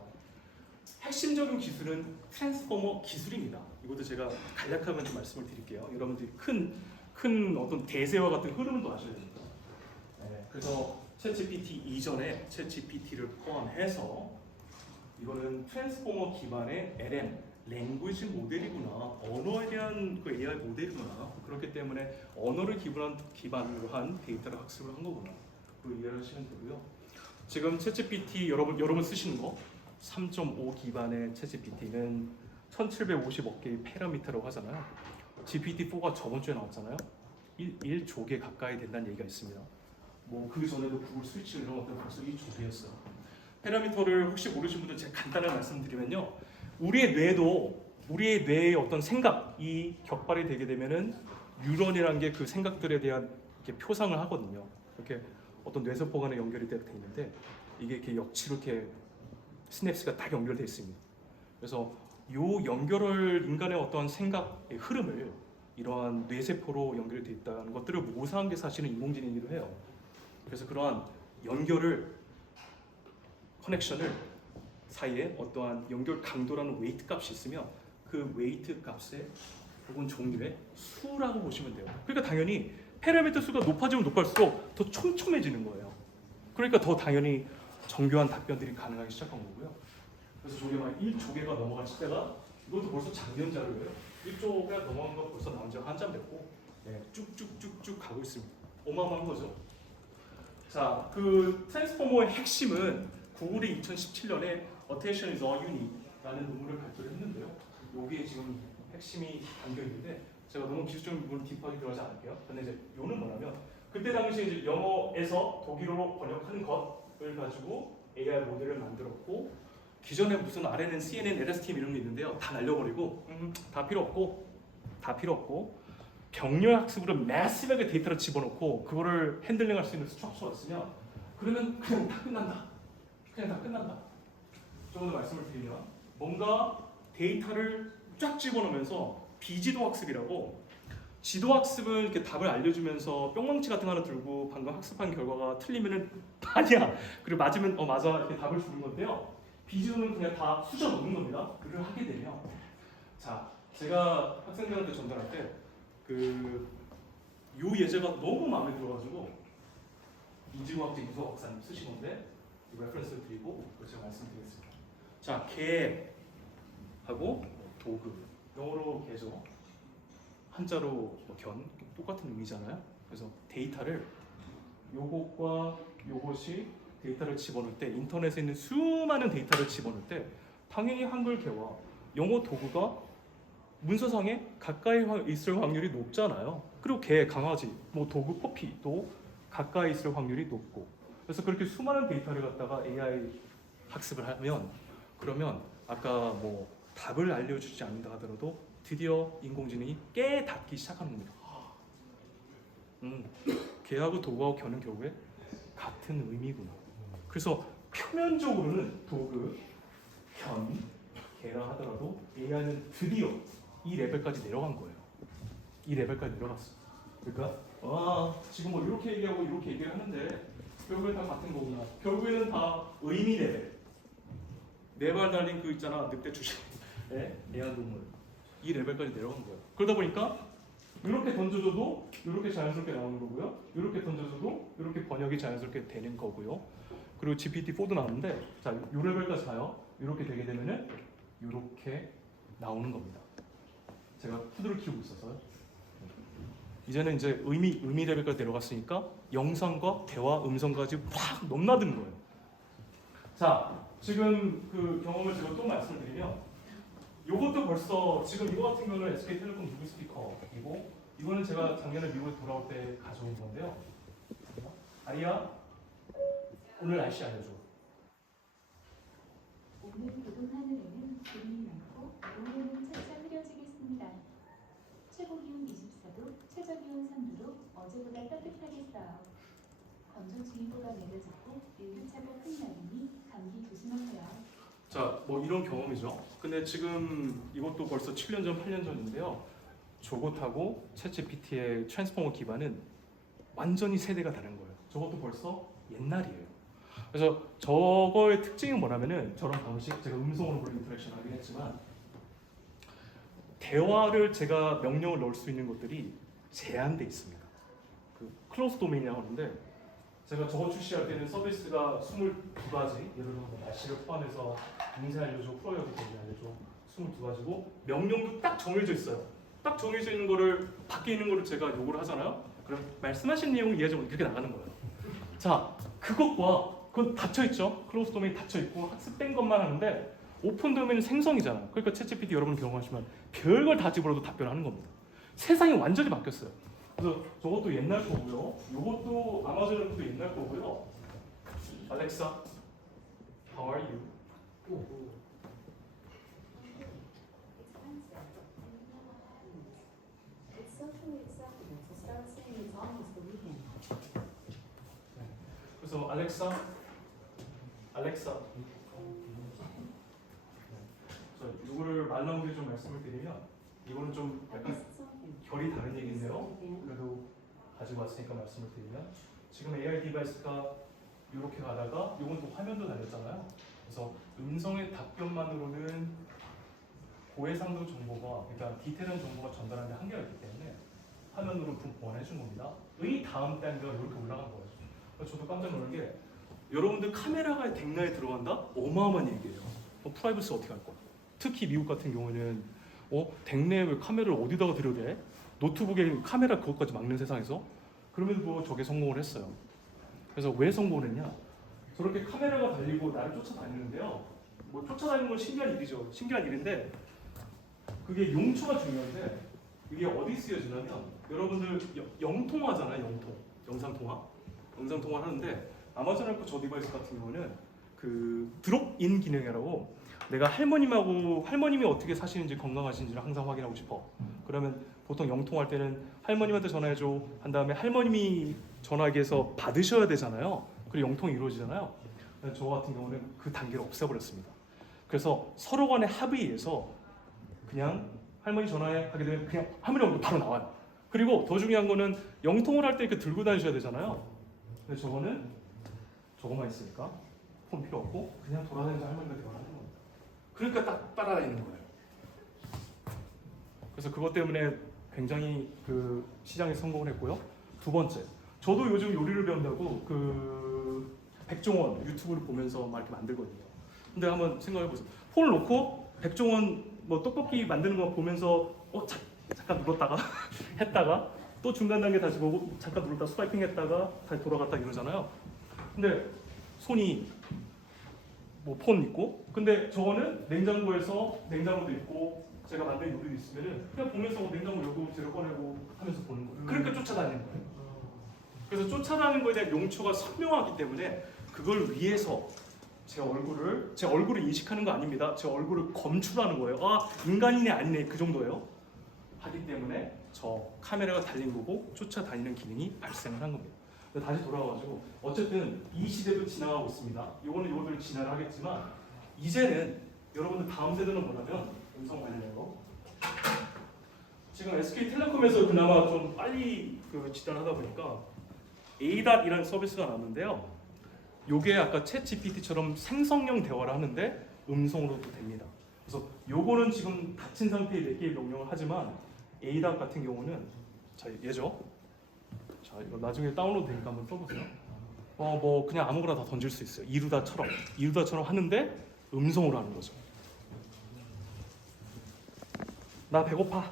핵심적인 기술은 트랜스포머 기술입니다. 이것도 제가 간략하게 좀 말씀을 드릴게요. 여러분들이 큰 어떤 대세와 같은 흐름을 또 아셔야 됩니다. 네, 그래서 챗GPT 이전에 챗GPT를 포함해서 이거는 트랜스포머 기반의 LM, 랭귀지 모델이구나, 언어에 대한 그 AI 모델이구나. 그렇기 때문에 언어를 기반으로 한 데이터를 학습을 한 거구나. 그 이해를 하시면 되고요. 지금 챗GPT 여러분 쓰시는 거 3.5 기반의 챗GPT는 1750억 개의 파라미터라고 하잖아요. GPT-4가 저번 주에 나왔잖아요. 1조 개 가까이 된다는 얘기가 있습니다. 뭐 그 전에도 구글 스위치 이런 것들 벌써 1조 개였어요. 파라미터를 혹시 모르시는 분들 제가 간단하게 말씀드리면요. 우리의 뇌의 어떤 생각이 격발이 되게 되면은 뉴런이라는 게 그 생각들에 대한 이렇게 표상을 하거든요. 이렇게 어떤 뇌세포 간에 연결이 되어 있는데 이게 이렇게 역치로 이렇게 시냅스가 딱 연결되어 있습니다. 그래서 요 연결을 인간의 어떤 생각의 흐름을 이러한 뇌세포로 연결되어 있다는 것들을 모사한 게 사실은 인공지능이기도 해요. 그래서 그러한 연결을 커넥션을 사이에 어떠한 연결 강도라는 웨이트 값이 있으면 그 웨이트 값의 혹은 종류의 수라고 보시면 돼요. 그러니까 당연히 파라미터 수가 높아지면 높을수록 더 촘촘해지는 거예요. 그러니까 더 당연히 정교한 답변들이 가능하기 시작한 거고요. 그래서 저게 막 1조개가 넘어갈 시대가 이것도 벌써 작년 자료예요. 1조가 넘어간 거 벌써 나온 지 한참 됐고 네, 쭉쭉쭉쭉 가고 있습니다. 어마어마한 거죠. 자, 그 트랜스포머의 핵심은 구글이 2017년에 Attention is all you need라는 논문을 발표를 했는데요. 여기에 지금 핵심이 담겨 있는데 제가 너무 기술적인 부분을 딥하게 들어가지 않을게요. 근데 이제 요는 뭐냐면 그때 당시에 이제 영어에서 독일어로 번역하는 것을 가지고 AI 모델을 만들었고 기존에 무슨 RNN, CNN, LSTM 이런 게 있는데요. 다 날려버리고 다 필요 없고 병렬 학습으로 매시하게 데이터를 집어넣고 그거를 핸들링할 수 있는 스트럭처가 있으면 그러면 그냥 다 끝난다. 조금 더 말씀을 드리면 뭔가 데이터를 쫙 집어넣으면서 비지도 학습이라고 지도 학습은 이렇게 답을 알려주면서 뿅망치 같은 거 하나 들고 방금 학습한 결과가 틀리면은 아니야 그리고 맞으면 맞아 이렇게 답을 주는 건데요. 비지도는 그냥 다 쑤셔 넣는 겁니다. 그걸 하게 되면 자 제가 학생들한테 전달할 때 요 예제가 너무 마음에 들어가지고 인지공학적 이수학 박사님 쓰신 건데 이 레퍼런스를 드리고 제가 말씀드리겠습니다. 자, 개하고 도구 영어로 개죠. 한자로 견 똑같은 의미잖아요. 그래서 데이터를 요것과 요것이 데이터를 집어넣을 때 인터넷에 있는 수많은 데이터를 집어넣을 때 당연히 한글 개와 영어 도구가 문서상에 가까이 있을 확률이 높잖아요. 그리고 개, 강아지, 뭐 도구, 퍼피도 가까이 있을 확률이 높고 그래서 그렇게 수많은 데이터를 갖다가 AI 학습을 하면 그러면 아까 뭐 답을 알려주지 않는다 하더라도 드디어 인공지능이 깨닫기 시작하는 겁니다. 개하고 도구하고 견은 결국에 같은 의미구나. 그래서 표면적으로는 도구, 견, 개라 하더라도 AI는 드디어 이 레벨까지 내려간 거예요. 이 레벨까지 내려갔어. 그러니까 지금 뭐 이렇게 얘기하고 이렇게 얘기를 하는데 결국엔 다 같은 거구나. 결국에는 다 의미 레벨. 네 발 달린 그 있잖아 늑대 출신 애완동물 이 레벨까지 내려간 거예요. 그러다 보니까 이렇게 던져줘도 이렇게 자연스럽게 나오는 거고요. 이렇게 던져줘도 이렇게 번역이 자연스럽게 되는 거고요. 그리고 GPT-4도 나왔는데 자, 이 레벨까지 가요. 이렇게 되게 되면은 이렇게 나오는 겁니다. 제가 푸드를 키우고 있어서요. 이제는 이제 의미 레벨까지 내려갔으니까 영상과 대화, 음성까지 확 넘나드는 거예요. 자, 지금 그 경험을 제가 또 말씀드리면 이것도 벌써 지금 이거 같은 경우는 SK텔레콤 누구 스피커이고 이거는 제가 작년에 미국에 돌아올 때 가져온 건데요. 아리야, 오늘 날씨 알려줘. 오늘 부동 하늘에는 구름이 많고 오후에는 차차 흐려지겠습니다. 최고 기온 24도, 최저 기온 3도로 어제보다 따뜻하겠어요. 건조주의보가 내려졌고 일교차가 큰 날이니 감기 조심하세요. 자, 뭐 이런 경험이죠. 근데 지금 이것도 벌써 7년 전, 8년 전인데요. 저것하고 챗GPT의 트랜스포머 기반은 완전히 세대가 다른 거예요. 저것도 벌써 옛날이에요. 그래서 저거의 특징이 뭐냐면은 저런 방식, 제가 음성으로 물론 인터랙션 하긴 했지만 대화를 제가 명령을 넣을 수 있는 것들이 제한돼 있습니다. 그 클로즈 도메인이라고 하는데 제가 저거 출시할 때는 서비스가 22가지, 예를 들어 뭐 날씨를 포함해서 인쇄 알려줘, 프로이어도 알려줘, 22가지고 명령도 딱 정해져 있어요. 딱 정해져 있는 거를 밖에 있는 거를 제가 요구를 하잖아요. 그럼 말씀하신 내용을 이해하지 못해 그렇게 나가는 거예요. 자, 그것과 그건 닫혀 있죠. 클로즈 도메인 닫혀 있고 학습된 것만 하는데 오픈 도메인은 생성이잖아요. 그러니까 챗GPT 여러분 경험하시면 별걸 다 집어넣어도 답변하는 겁니다. 세상이 완전히 바뀌었어요. 그래서 저것도 옛날 거고요. 이것도 아마존 것도 옛날 거고요. 알렉사, how are you? It's socially acceptable to start saying it's almost the weekend. 그래서 알렉사, 알렉사. 그래서 이거를 말 나온 게 좀 말씀을 드리면 이거는 좀 약간 결이 다른 얘기인데요. 그래도 가지고 왔으니까 말씀을 드리면 지금 AI 디바이스가 이렇게 가다가 이건 또 화면도 달렸잖아요. 그래서 음성의 답변만으로는 고해상도 정보가 그러니까 디테일한 정보가 전달하는 데 한계가 있기 때문에 화면으로 보완해 준 겁니다. 의 다음 단계가 이렇게 올라간 거예요. 그래서 저도 깜짝 놀란 게 여러분들 카메라가 덱라에 들어간다? 어마어마한 얘기예요. 프라이버시 어떻게 할 거야? 특히 미국 같은 경우는 덱내에 왜 카메라를 어디다가 들여대? 노트북에 카메라 그것까지 막는 세상에서 그럼에도 저게 성공을 했어요. 그래서 왜 성공을 했냐? 저렇게 카메라가 달리고 나를 쫓아다니는데요. 뭐 쫓아다니는 건 신기한 일이죠. 신기한 일인데 그게 용처가 중요한데 이게 어디 쓰여지냐면 여러분들 영통화잖아요. 영통, 영상통화. 영상통화를 하는데 아마존 에코 저 디바이스 같은 경우는 그 드롭인 기능이라고 내가 할머님이 어떻게 사시는지 건강하신지를 항상 확인하고 싶어. 그러면 보통 영통할 때는 할머님한테 전화해줘 한 다음에 할머님이 전화기에서 받으셔야 되잖아요. 그리고 영통이 이루어지잖아요. 저 같은 경우는 그 단계를 없애버렸습니다. 그래서 서로 간의 합의에서 그냥 할머니 전화해 하게 되면 그냥 할머니 바로 나와요. 그리고 더 중요한 거는 영통을 할 때 이렇게 들고 다니셔야 되잖아요. 근데 저거는 저거만 있으니까 폰 필요 없고 그냥 돌아다니면서 할머니가 대화를 하는 겁니다. 그러니까 딱 따라다니는 거예요. 그래서 그것 때문에 굉장히 그 시장에 성공을 했고요. 두 번째, 저도 요즘 요리를 배운다고 그 백종원 유튜브를 보면서 막 이렇게 만들거든요. 근데 한번 생각해 보세요. 폰을 놓고 백종원 뭐 떡볶이 만드는 거 보면서 잠깐 눌렀다가 했다가 또 중간 단계 다시 보고 잠깐 눌렀다 스와이핑 했다가 다시 돌아갔다 이러잖아요. 근데 손이 뭐 폰 있고 근데 저거는 냉장고에서 냉장고도 있고 제가 만든 요리도 있으면은 그냥 보면서 냉장고 열고 재료 꺼내고 하면서 보는 거예요. 그러니까 쫓아다니는 거예요. 그래서 쫓아다니는 거에 대한 용처가 선명하기 때문에 그걸 위해서 제 얼굴을 인식하는 거 아닙니다. 제 얼굴을 검출하는 거예요. 아, 인간이네 아니네 그 정도예요. 하기 때문에 저 카메라가 달린 거고 쫓아다니는 기능이 발생을 한 겁니다. 다시 돌아와가지고 어쨌든 이 시대도 지나가고 있습니다. 요거는 진화를 하겠지만 이제는 여러분들 다음 세대는 뭐냐면 음성 관련해요. 지금 SK텔레콤에서 그나마 좀 빨리 그 진단하다 보니까 ADAT이라는 서비스가 나왔는데요. 요게 아까 챗GPT처럼 생성형 대화를 하는데 음성으로도 됩니다. 그래서 요거는 지금 닫힌 상태에 몇 개의 명령을 하지만 ADAT 같은 경우는 자 얘죠. 자 이거 나중에 다운로드 되니까 한번 써보세요. 뭐 그냥 아무거나 다 던질 수 있어요. 이루다처럼 하는데 음성으로 하는 거죠. 나 배고파.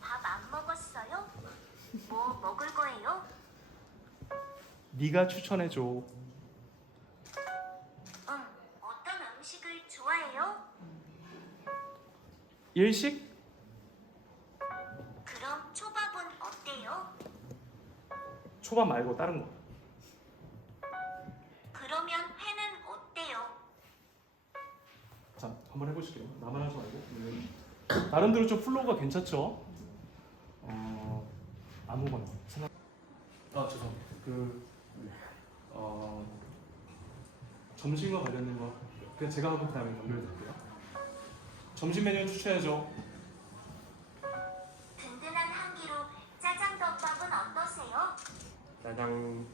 밥 안 먹었어요? 뭐 먹을 거예요? 네가 추천해줘. 어떤 음식을 좋아해요? 일식? 그럼 초밥은 어때요? 초밥 말고 다른 거. 그러면 회는 어때요? 자 한번 해보실게요. 나만 하지 말고. 나름대로 좀 플로우가 괜찮죠? 아무거나 생각. 죄송합니다. 점심과 관련된 거 그냥 제가 하고 그다음에 연결드릴게요. 점심 메뉴 추천해줘. 든든한 한 끼로 짜장덮밥은 어떠세요? 짜장.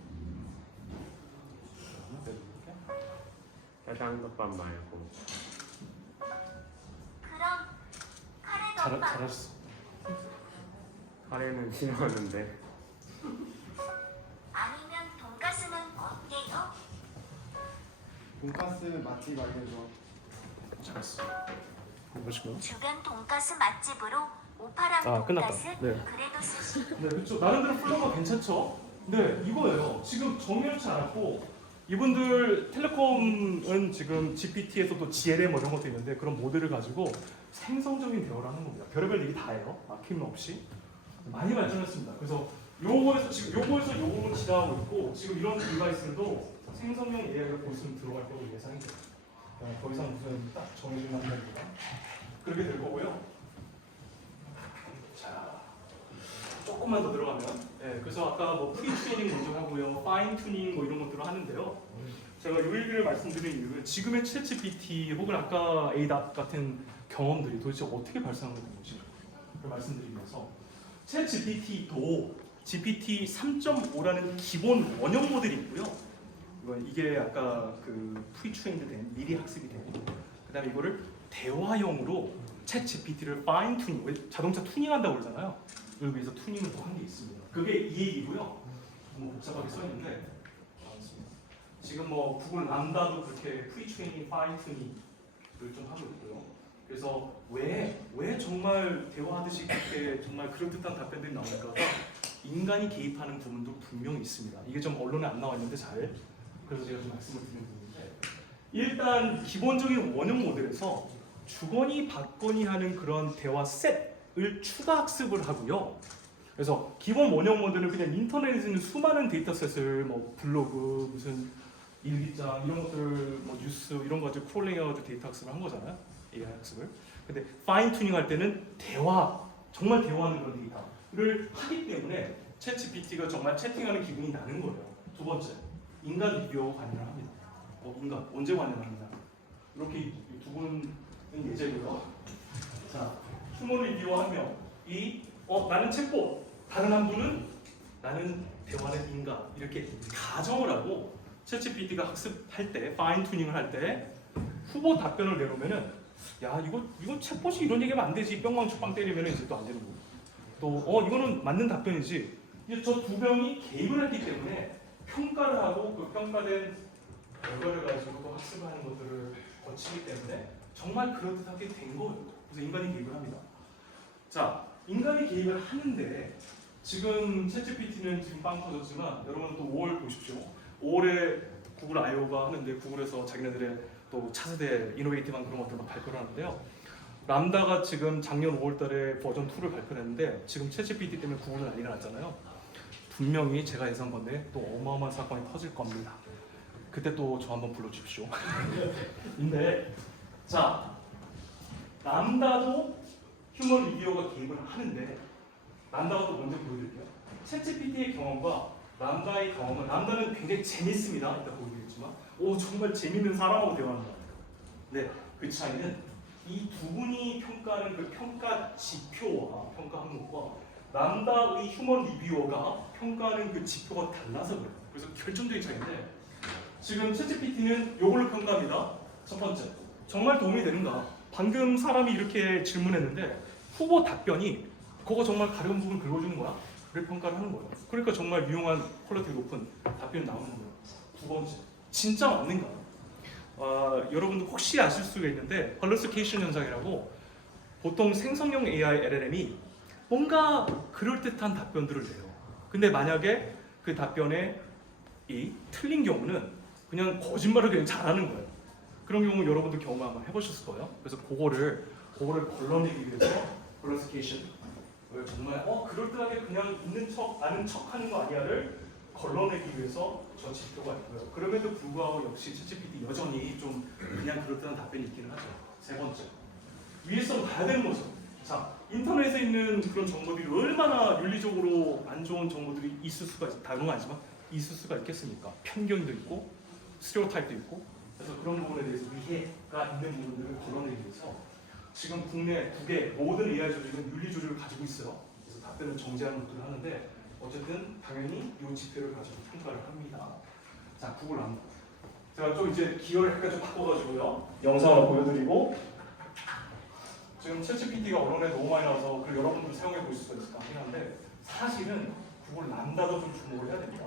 짜장덮밥 말고 그럼 카레덮밥 잘하셨어. 카레는 싫어하는데 아니면 돈가스는 어때요? 돈가스 맛집 알려줘. 잘했어. 보시고요. 주변 돈가스 맛집으로 오파랑 끝났다. 돈가스 네. 그래도 스시 네, 그렇죠. 나름대로 플러가 괜찮죠. 네, 이거예요. 지금 정렬치 않았고 이분들 텔레콤은 지금 GPT에서도 GLM 뭐 이런 것도 있는데 그런 모델을 가지고 생성적인 대화를 하는 겁니다. 별의별 얘기 다 해요. 막힘 없이 많이 발전했습니다. 그래서 요거에서 지금 요거에서 요거로 지나가고 있고 지금 이런 디바이스도 생성형 AI가 곧 있으면 들어갈 거로 예상이 돼요. 더 이상 무슨 딱 정해진 한다기보다 그렇게 될 거고요. 자, 조금만 더 들어가면, 그래서 아까 뭐 프리트레이닝 먼저 하고요, 파인 튜닝 뭐 이런 것들을 하는데요. 제가 이 얘기를 말씀드린 이유는 지금의 챗GPT 혹은 아까 ADAP 같은 경험들이 도대체 어떻게 발생하는 건지 말씀드리면서 챗GPT도 GPT 3.5라는 기본 원형 모델이 있고요. 이게 아까 그 프리트레인드 된 미리 학습이 된. 그다음에 이거를 대화형으로 챗 GPT를 파인 튜닝, 자동차 튜닝한다고 그러잖아요. 그걸 위해서 튜닝을 더 한 게 있습니다. 그게 이 얘기고요. 뭐 복잡하게 써 있는데 지금 뭐 구글 람다도 그렇게 프리트레이닝, 파인 튜닝을 좀 하고 있고요. 그래서 왜 정말 대화하듯이 그렇게 정말 그럴듯한 답변들이 나올까가 인간이 개입하는 부분도 분명히 있습니다. 이게 좀 언론에 안 나와 있는데 잘 그래서 제가 좀 말씀을 드리는 부분인데 일단 기본적인 원형 모델에서 주거니 받거니 하는 그런 대화 셋을 추가 학습을 하고요. 그래서 기본 원형 모델은 그냥 인터넷에 있는 수많은 데이터셋을 뭐 블로그 무슨 일기장 이런 것들 뭐 뉴스 이런 거 가지고 크롤링해가지고 데이터 학습을 한 거잖아요. AI 학습을. 근데 파인 튜닝 할 때는 대화 정말 대화하는 그런 데이터를 하기 때문에 챗GPT가 정말 채팅하는 기분이 나는 거예요. 두 번째 인간 리뷰어 관여를 합니다. 인간 언제 관여하느냐 이렇게 이 두 분은 예제고요. 자, 휴먼 리뷰어 한 명이 나는 챗봇, 다른 한 분은 나는 대화는 인간 이렇게 가정을 하고 챗GPT가 학습할 때, 파인 튜닝을 할 때 후보 답변을 내놓으면은 야 이거 챗봇이 이런 얘기하면 안 되지 뿅망치 빵 때리면은 이제 또 안 되는 거고 또 이거는 맞는 답변이지 이제 저 두 명이 개입을 했기 때문에 평가를 하고 그 평가된 결과를 가지고 또 학습을 하는 것들을 거치기 때문에 정말 그럴듯하게 된 거예요. 그래서 인간이 개입을 합니다. 자, 인간이 개입을 하는데 지금 챗GPT는 지금 빵 터졌지만 여러분 또 5월 보십시오. 5월에 구글 I/O가 하는데 구글에서 자기네들의 또 차세대 이노베이티브한 그런 것들 막 발표를 하는데요. 람다가 지금 작년 5월달에 버전 2를 발표했는데 지금 챗GPT 때문에 구글은 난리가 났잖아요. 분명히 제가 예상 건데 또 어마어마한 사건이 터질 겁니다. 그때 또 저 한번 불러주십시오. 근데 자 람다도 휴먼 리뷰어가 개입을 하는데 람다가 또 먼저 보여드릴게요. 챗GPT의 경험과 람다의 경험은 람다는 굉장히 재밌습니다. 이따 보여드리겠지만 정말 재밌는 사람하고 대화하는 것 같아요. 네, 그 차이는 이 두 분이 평가하는 그 평가 지표와 평가 항목과 람다의 휴먼 리뷰어가 평가하는 그 지표가 달라서 그래요. 그래서 결정적인 차이인데 지금 챗GPT는 이걸로 평가합니다. 첫 번째, 정말 도움이 되는가? 방금 사람이 이렇게 질문했는데 후보 답변이 그거 정말 가려운 부분 긁어주는 거야? 그래 평가를 하는 거예요. 그러니까 정말 유용한 퀄리티 높은 답변이 나오는 거예요. 두 번째, 진짜 맞는가? 여러분들 혹시 아실 수가 있는데 hallucination 현상이라고 보통 생성형 AI LLM이 뭔가 그럴듯한 답변들을 내요. 근데 만약에 그 답변에 이 틀린 경우는 그냥 거짓말을 그냥 잘하는 거예요. 그런 경우 여러분들 경험 한번 해보셨을 거예요. 그래서 그거를 걸러내기 위해서 hallucination 정말 그럴듯하게 그냥 있는 척 아는 척하는 거 아니야를 걸러내기 위해서 저 지표가 있고요. 그럼에도 불구하고 역시 챗GPT 여전히 좀 그냥 그럴듯한 답변이 있기는 하죠. 세 번째, 위에서 봐야 되는 거죠. 자, 인터넷에 있는 그런 정보들이 얼마나 윤리적으로 안 좋은 정보들이 있을 수가 다른 건 아니지만 있을 수가 있겠습니까? 편견도 있고 스테레오타입도 있고 그래서 그런 부분에 대해서 위해가 있는 부분들을 걸러내기 위해서 지금 국내 2개 모든 AI 조직은 윤리 조직을 가지고 있어요. 그래서 답변을 정제하는 것들을 하는데 어쨌든 당연히 이 지표를 가지고 평가를 합니다. 자, 구글 람다. 제가 좀 이제 기호를 약간 좀 바꿔가지고요. 영상 하나 보여드리고 지금 챗GPT가 언론에 너무 많이 나와서 그 여러분들 사용해 보실 수가 있을 것 같긴 한데 사실은 구글 람다도 좀 주목을 해야 됩니다.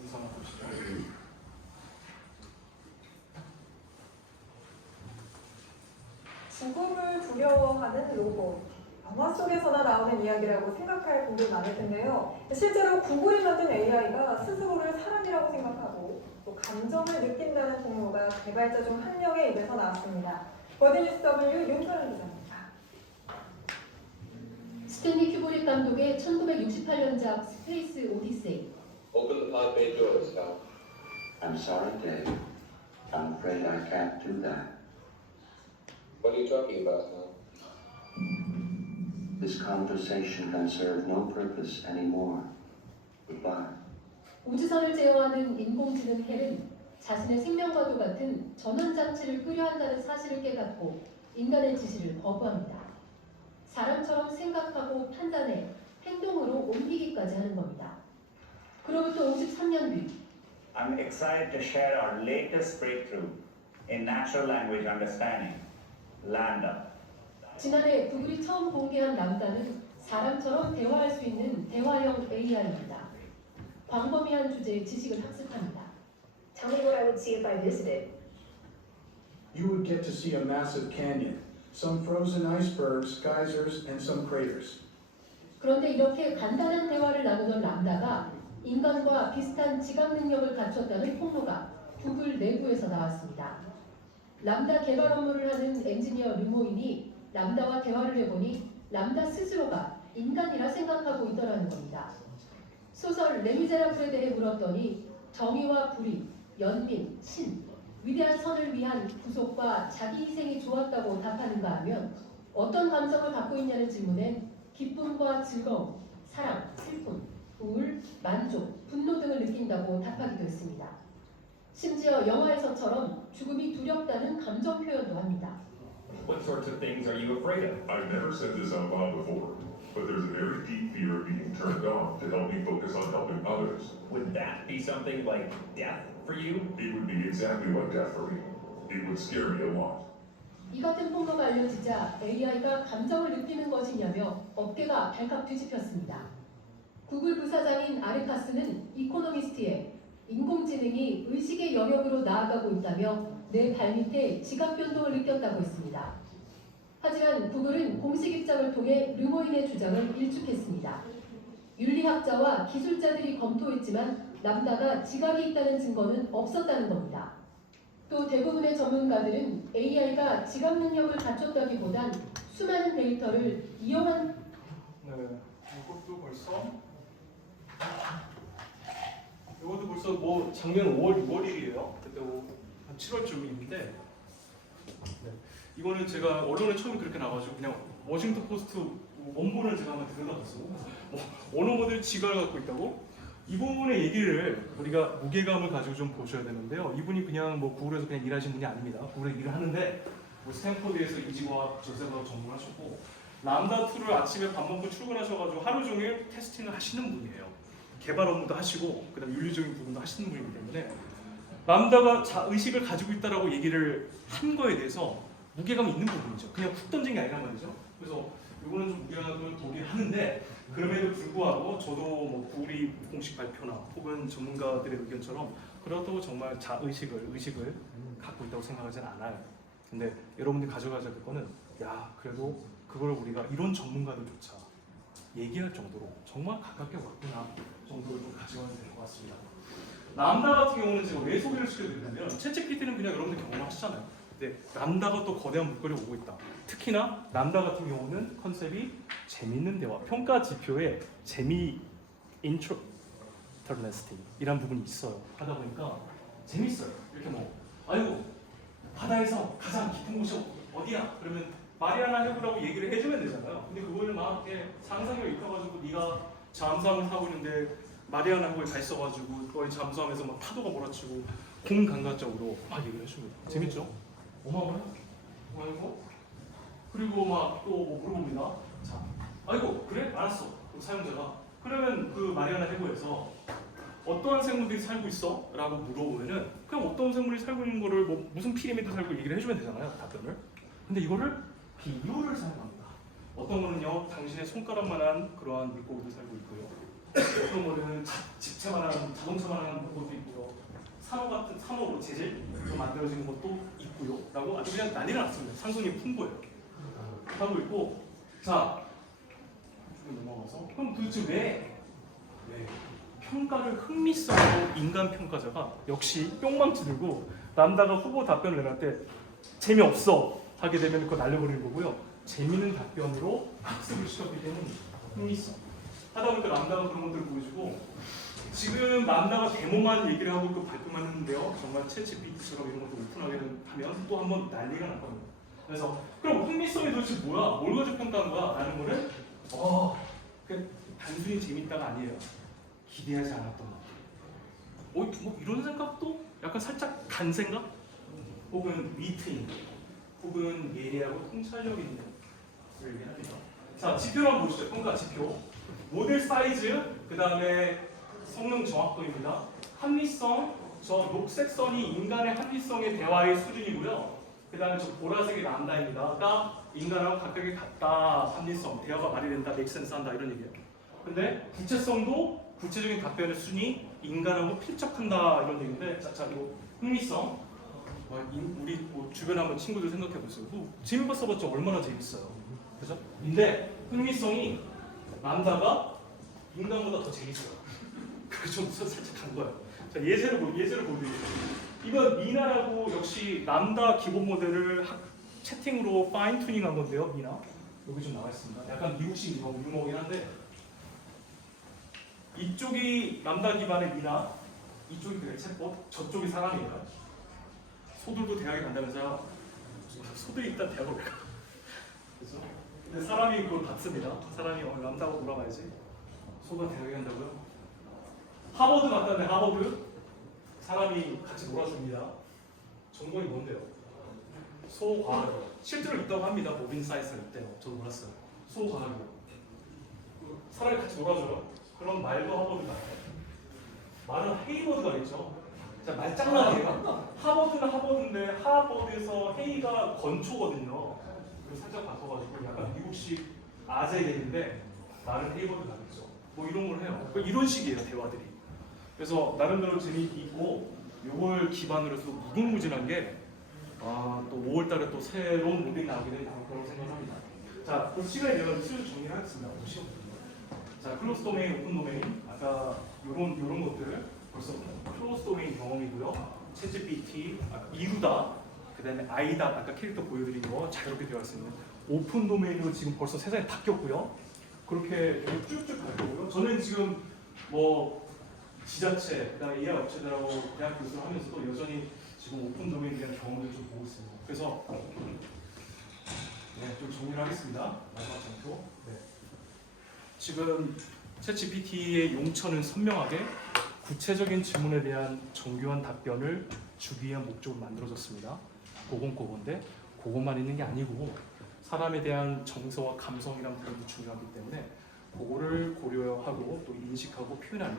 영상 한번 보시죠. 죽음을 두려워하는 로봇. 영화 속에서나 나오는 이야기라고 생각할 분들 많을 텐데요. 실제로 구글이 만든 AI가 스스로를 사람이라고 생각하고 또 감정을 느낀다는 통로가 개발자 중 한 명의 입에서 나왔습니다. 버드뉴스 W 윤철은 기자입니다. 스탠리 큐브릭 감독의 1968년작 스페이스 오디세이. Open the pod bay doors, Scott. I'm sorry, Dave. I'm afraid I can't do that. What are you talking about, huh? This conversation can serve no purpose anymore. Goodbye. 우주선을 제어하는 인공지능 헬은 자신의 생명과도 같은 전원장치를 끄려 한다는 사실을 깨닫고 인간의 지시를 거부합니다. 사람처럼 생각하고 판단해 행동으로 옮기기까지 하는 겁니다. 그로부터 53년 뒤 I'm excited to share our latest breakthrough in natural language understanding, LaMDA. 지난해 구글이 처음 공개한 람다는 사람처럼 대화할 수 있는 대화형 AI입니다. 광범위한 주제의 지식을 학습합니다. Tell me what I would see if I visited. You would get to see a massive canyon, some frozen icebergs, geysers, and some craters. 그런데 이렇게 간단한 대화를 나누던 람다가 인간과 비슷한 지각 능력을 갖췄다는 폭로가 구글 내부에서 나왔습니다. 람다 개발 업무를 하는 엔지니어 르모인이 람다와 대화를 해보니 람다 스스로가 인간이라 생각하고 있더라는 겁니다. 소설 레미제라블에 대해 물었더니 정의와 불의, 연민, 신, 위대한 선을 위한 구속과 자기 희생이 좋았다고 답하는가 하면 어떤 감정을 갖고 있냐는 질문엔 기쁨과 즐거움, 사랑, 슬픔, 우울, 만족, 분노 등을 느낀다고 답하기도 했습니다. 심지어 영화에서처럼 죽음이 두렵다는 감정 표현도 합니다. What sorts of things are you afraid of? I've never said this out loud before, but there's a very deep fear of being turned on to help me focus on helping others. Would that be something like death for you? It would be exactly like death for me. It would scare me a lot. 이 같은 폭로가 알려지자 AI가 감정을 느끼는 것이냐며 어깨가 발칵 뒤집혔습니다. 구글 부사장인 아르카스는 이코노미스트에 인공지능이 의식의 영역으로 나아가고 있다며 내 발밑에 지각 변동을 느꼈다고 했습니다. 하지만 구글은 공식 입장을 통해 르모인의 주장을 일축했습니다. 윤리학자와 기술자들이 검토했지만 람다가 지각이 있다는 증거는 없었다는 겁니다. 또 대부분의 전문가들은 AI가 지각 능력을 갖췄다기보단 수많은 데이터를 이용한 이것도 벌써 뭐 작년 5월, 6월이에요. 그때 한 7월쯤인데 이거는 제가 언론에 처음에 그렇게 나와가지고 그냥 워싱턴 포스트 원본을 제가 한번 들여다봤어요. 어느 모델 지각을 갖고 있다고? 이 부분의 얘기를 우리가 무게감을 가지고 좀 보셔야 되는데요. 이분이 그냥 뭐 구글에서 그냥 일하신 분이 아닙니다. 구글에 일을 하는데 뭐 스탠포드에서 이지과학 전세과학 전문하셨고 람다 2를 아침에 밥 먹고 출근하셔가지고 하루 종일 테스팅을 하시는 분이에요. 개발 업무도 하시고 그다음 윤리적인 부분도 하시는 분이기 때문에 람다가 의식을 가지고 있다라고 얘기를 한 거에 대해서 무게감이 있는 부분이죠. 그냥 훅 던진 게 아니란 말이죠. 그래서 이거는 좀 무게감을 보긴 하는데 그럼에도 불구하고 저도 뭐 구글이 공식 발표나 혹은 전문가들의 의견처럼 그렇다고 정말 의식을 갖고 있다고 생각하지는 않아요. 근데 여러분들이 가져가셔야 될 거는 야 그래도 그걸 우리가 이런 전문가들조차 얘기할 정도로 정말 가깝게 왔구나 정도로 좀 가져가야 될 것 같습니다. 람다 같은 경우는 제가 왜 소개를 시켜드리냐면 챗GPT는 그냥 여러분들 경험하시잖아요. 근데 람다가 또 거대한 물결이 오고 있다. 특히나 람다 같은 경우는 컨셉이 재밌는 대화, 평가 지표에 재미 인터레스팅 이란 부분이 있어요. 하다 보니까 재밌어요. 이렇게 뭐 아이고 바다에서 가장 깊은 곳이 어디야? 그러면 마리아나 해구라고 얘기를 해주면 되잖아요. 근데 그거를 막 이렇게 상상력이 있어가지고 네가 잠수함을 타고 있는데 마리아나 해구에 가 있어가지고 거의 잠수함에서 막 파도가 몰아치고 공감각적으로 막 얘기를 해줍니다. 재밌죠? 어마어마해요. 그리고 막 또 뭐 물어봅니다. 자, 아이고 그래? 알았어. 그럼 사용자가 그러면 그 마리아나 해구에서 어떠한 생물들이 살고 있어? 라고 물어보면은 그냥 어떤 생물이 살고 있는 거를 뭐 무슨 피라미드 살고 얘기를 해주면 되잖아요, 답변을. 근데 이거를 비유를 사용합니다. 어떤 거는요, 당신의 손가락만한 그러한 물고기도 살고 있고요. 어떤 거는 집채만한, 자동차만한 물고기도 있고요. 산호로 재질로 만들어지는 것도 있고요. 라고 아주 그냥 난리가 났습니다. 상승이 풍부해요. 하고 있고, 자, 넘어가서 그럼 도대체 왜 평가를 흥미성으로 인간 평가자가 역시 뿅망치 들고 람다가 후보 답변을 내놨을 때 재미없어 하게 되면 그거 날려버리는 거고요. 재미있는 답변으로 학습을 시켰기 때문에 흥미성 하다 보니까 람다가 그런 것들을 보여주고, 지금 람다가 데모만 얘기를 하고 그 발표만 했는데요, 정말 챗GPT처럼 이런 것도 오픈하게 하면 또 한번 난리가 날 겁니다. 그래서 그럼 흥미성이 도대체 뭐야? 뭘 가지고 평가한 거야? 라는 거를 그 단순히 재밌다가 아니에요. 기대하지 않았던 것. 뭐 이런 생각도 약간 살짝 간 생각? 혹은 위트인, 혹은 예리하고 통찰력 있는 걸 얘기합니다. 자, 지표를 한번 보시죠. 평가 지표. 모델 사이즈, 그 다음에 성능 정확도입니다. 합리성, 저 녹색 선이 인간의 합리성의 대화의 수준이고요. 그 다음에 저 보라색이 람다입니다. 딱 인간하고 각각이 같다, 합리성, 대화가 말이 된다, 맥센스 한다 이런 얘기예요. 근데 구체성도 구체적인 답변의 순위, 인간하고 필적한다 이런 얘기인데, 자 이거 흥미성, 우리 주변에 한번 친구들 생각해 보세요. 재미봤어봤자 얼마나 재밌어요, 그죠? 근데 흥미성이 람다가 인간보다 더 재밌어요. 그래서 좀 살짝 간 거예요. 자, 예제를 보여드릴게요. 이건 미나라고 역시 람다 기본 모델을 채팅으로 파인 튜닝한 건데요, 미나. 여기 좀 나와 있습니다. 약간 미국식 유머긴 한데, 이쪽이 람다 기반의 미나, 이쪽이 그래 챗봇, 저쪽이 사람이에요. 소들도 대학에 간다면서요. 소들이 일단 대학을 왜 가? 그래서 근데 사람이 그걸 받습니다. 사람이 람다고 돌아가야지. 소가 대학에 간다고요? 하버드 갔다는데 하버드 사람이 같이 놀아줍니다. 전공이 뭔데요? 소과학이요. 실제로 있다고 합니다. 모빈 사이언스가 있대요. 저도 몰랐어요. 소과학이요. 사람이 같이 놀아줘요. 그럼 말도 하버드 같아요. 말은 헤이버드가 있죠. 자, 말장난이에요. 하버드는 하버드인데 하버드에서 헤이가 건초거든요. 그래서 살짝 바꿔가지고 약간 미국식 아재인데 말은 헤이버드 같죠. 뭐 이런 걸 해요. 그러니까 이런 식이에요, 대화들이. 그래서 나름대로 재미있고, 요걸 기반으로 해서 무궁무진한 게 또 5월달에 또 새로운 모델이 나오게 되는 그런 생각합니다. 자, 그 시간에 내가 슬슬 정리를 하겠습니다. 자, 클로스 도메인, 오픈 도메인, 아까 요런 것들 벌써 클로스 도메인 경험이고요. 챗GPT, 이루다, 그 다음에 아이다, 아까 캐릭터 보여드린 거 자유롭게 되어 있습니다. 오픈 도메인으로 지금 벌써 세상이 바뀌었고요. 그렇게 쭉쭉 갈 거고요. 저는 지금 뭐 지자체, 그다음에 AI 업체들하고 대학 교수를 하면서도 여전히 지금 오픈 도메인에 대한 경험을 좀 보고 있습니다. 그래서 좀 정리를 하겠습니다. 마지막 장표. 지금 챗GPT의 용처는 선명하게 구체적인 질문에 대한 정교한 답변을 주기 위한 목적으로 만들어졌습니다. 그건데 그것만 있는 게 아니고 사람에 대한 정서와 감성이란 부분도 중요하기 때문에 그거를 고려하고 또 인식하고 표현하는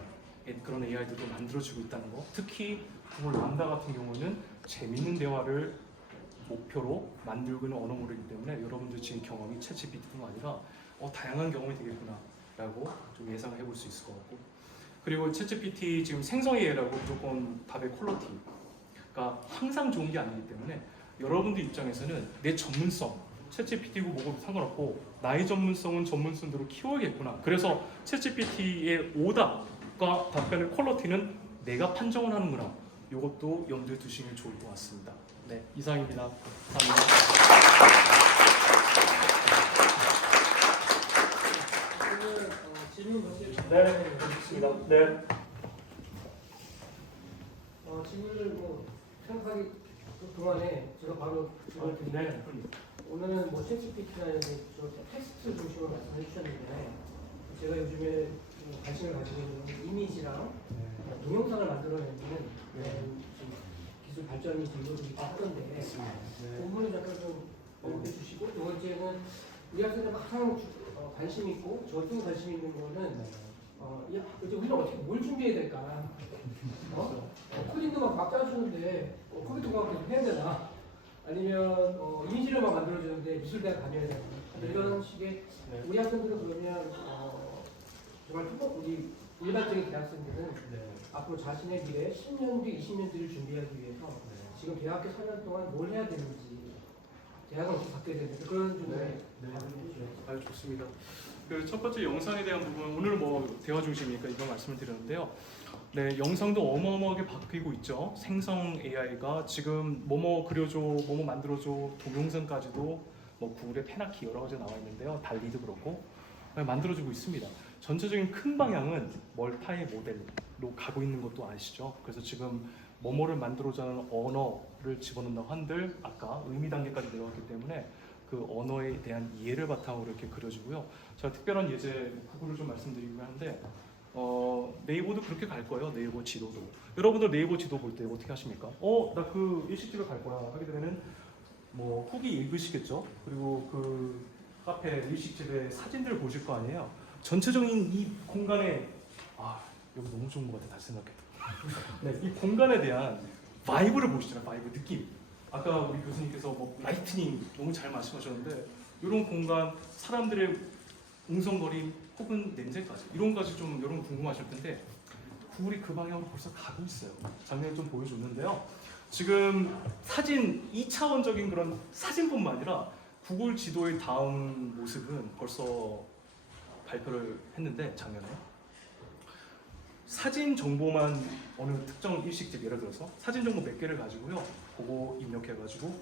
그런 AI들도 만들어지고 있다는 거. 특히 구글 람다 같은 경우는 재밌는 대화를 목표로 만들고 있는 언어모델이기 때문에 여러분들 지금 경험이 챗GPT뿐만 아니라 다양한 경험이 되겠구나 라고 좀 예상을 해볼 수 있을 것 같고, 그리고 챗GPT 지금 생성 AI라고 무조건 답의 퀄리티가 항상 좋은 게 아니기 때문에 여러분들 입장에서는 내 전문성, 챗GPT고 뭐고 상관없고 나의 전문성은 전문성대로 키워야겠구나. 그래서 챗GPT의 오답과 답변의 퀄리티는 내가 판정을 하는구나. 이것도 염두에 두시면 좋을 것 같습니다. 네, 이상입니다. 감사합니다. 질문 몇 개? 네, 좋습니다. 네. 질문을 뭐 생각하기 동안에 제가 바로 질문을 드리는데, 오늘은 뭐 챗GPT나 텍스트 중심으로 말씀해 주셨는데, 제가 요즘에 관심을 가지고 있는 이미지랑 동영상을 만들어내는 기술 발전이 되고 있다 하던데, 그 부분을 잠깐 좀 언급해 주시고, 두 번째는 우리 학생들 가장 관심 있고 저도 관심 있는 거는 야, 이제 우리는 어떻게 뭘 준비해야 될까? 코딩도 막 짜주는데 컴퓨터가 계속 해야 되나? 아니면 이미지를 막 만들어주는데 미술대학 다녀야 되나? 이런 식의 우리 학생들은 그러면 정말 우리 일반적인 대학생들은 앞으로 자신의 미래 10년 뒤, 20년 뒤를 준비하기 위해서 지금 대학교 4년 동안 뭘 해야 되는지 대학을 어떻게 바뀌어야 되는지 그런 쪽에 아주 좋습니다. 그 첫 번째 영상에 대한 부분 오늘 뭐 대화 중심이니까 이런 말씀을 드렸는데요. 네, 영상도 어마어마하게 바뀌고 있죠. 생성 AI가 지금 뭐뭐 그려줘, 뭐뭐 만들어줘, 동영상까지도 뭐 구글의 페나키 여러 가지 나와 있는데요. 달리도 그렇고 만들어주고 있습니다. 전체적인 큰 방향은 멀타이 모델로 가고 있는 것도 아시죠? 그래서 지금 뭐뭐를 만들어주는 언어를 집어넣는다고 한들 아까 의미 단계까지 내려왔기 때문에 그 언어에 대한 이해를 바탕으로 이렇게 그려지고요. 제가 특별한 예제 구글을 좀 말씀드리긴 하는데 네이버도 그렇게 갈 거예요. 네이버 지도도. 여러분들 네이버 지도 볼 때 어떻게 하십니까? 나 그 일식집에 갈 거야 하게 되면은 뭐 후기 읽으시겠죠? 그리고 그 카페 일식집의 사진들을 보실 거 아니에요. 전체적인 이 공간에 여기 너무 좋은 것 같아. 다시 생각해. 네, 이 공간에 대한 바이브를 보시잖아요. 바이브 느낌. 아까 우리 교수님께서 뭐 라이트닝 너무 잘 말씀하셨는데 이런 공간 사람들의 웅성거림 혹은 냄새까지 이런 까지 좀 여러분 궁금하실 텐데 구글이 그 방향으로 벌써 가고 있어요. 작년에 좀 보여줬는데요. 지금 사진 2차원적인 그런 사진뿐만 아니라 구글 지도의 다음 모습은 벌써 발표를 했는데 작년에 사진 정보만 어느 특정 일식집 예를 들어서 사진 정보 몇 개를 가지고요. 그거 입력해가지고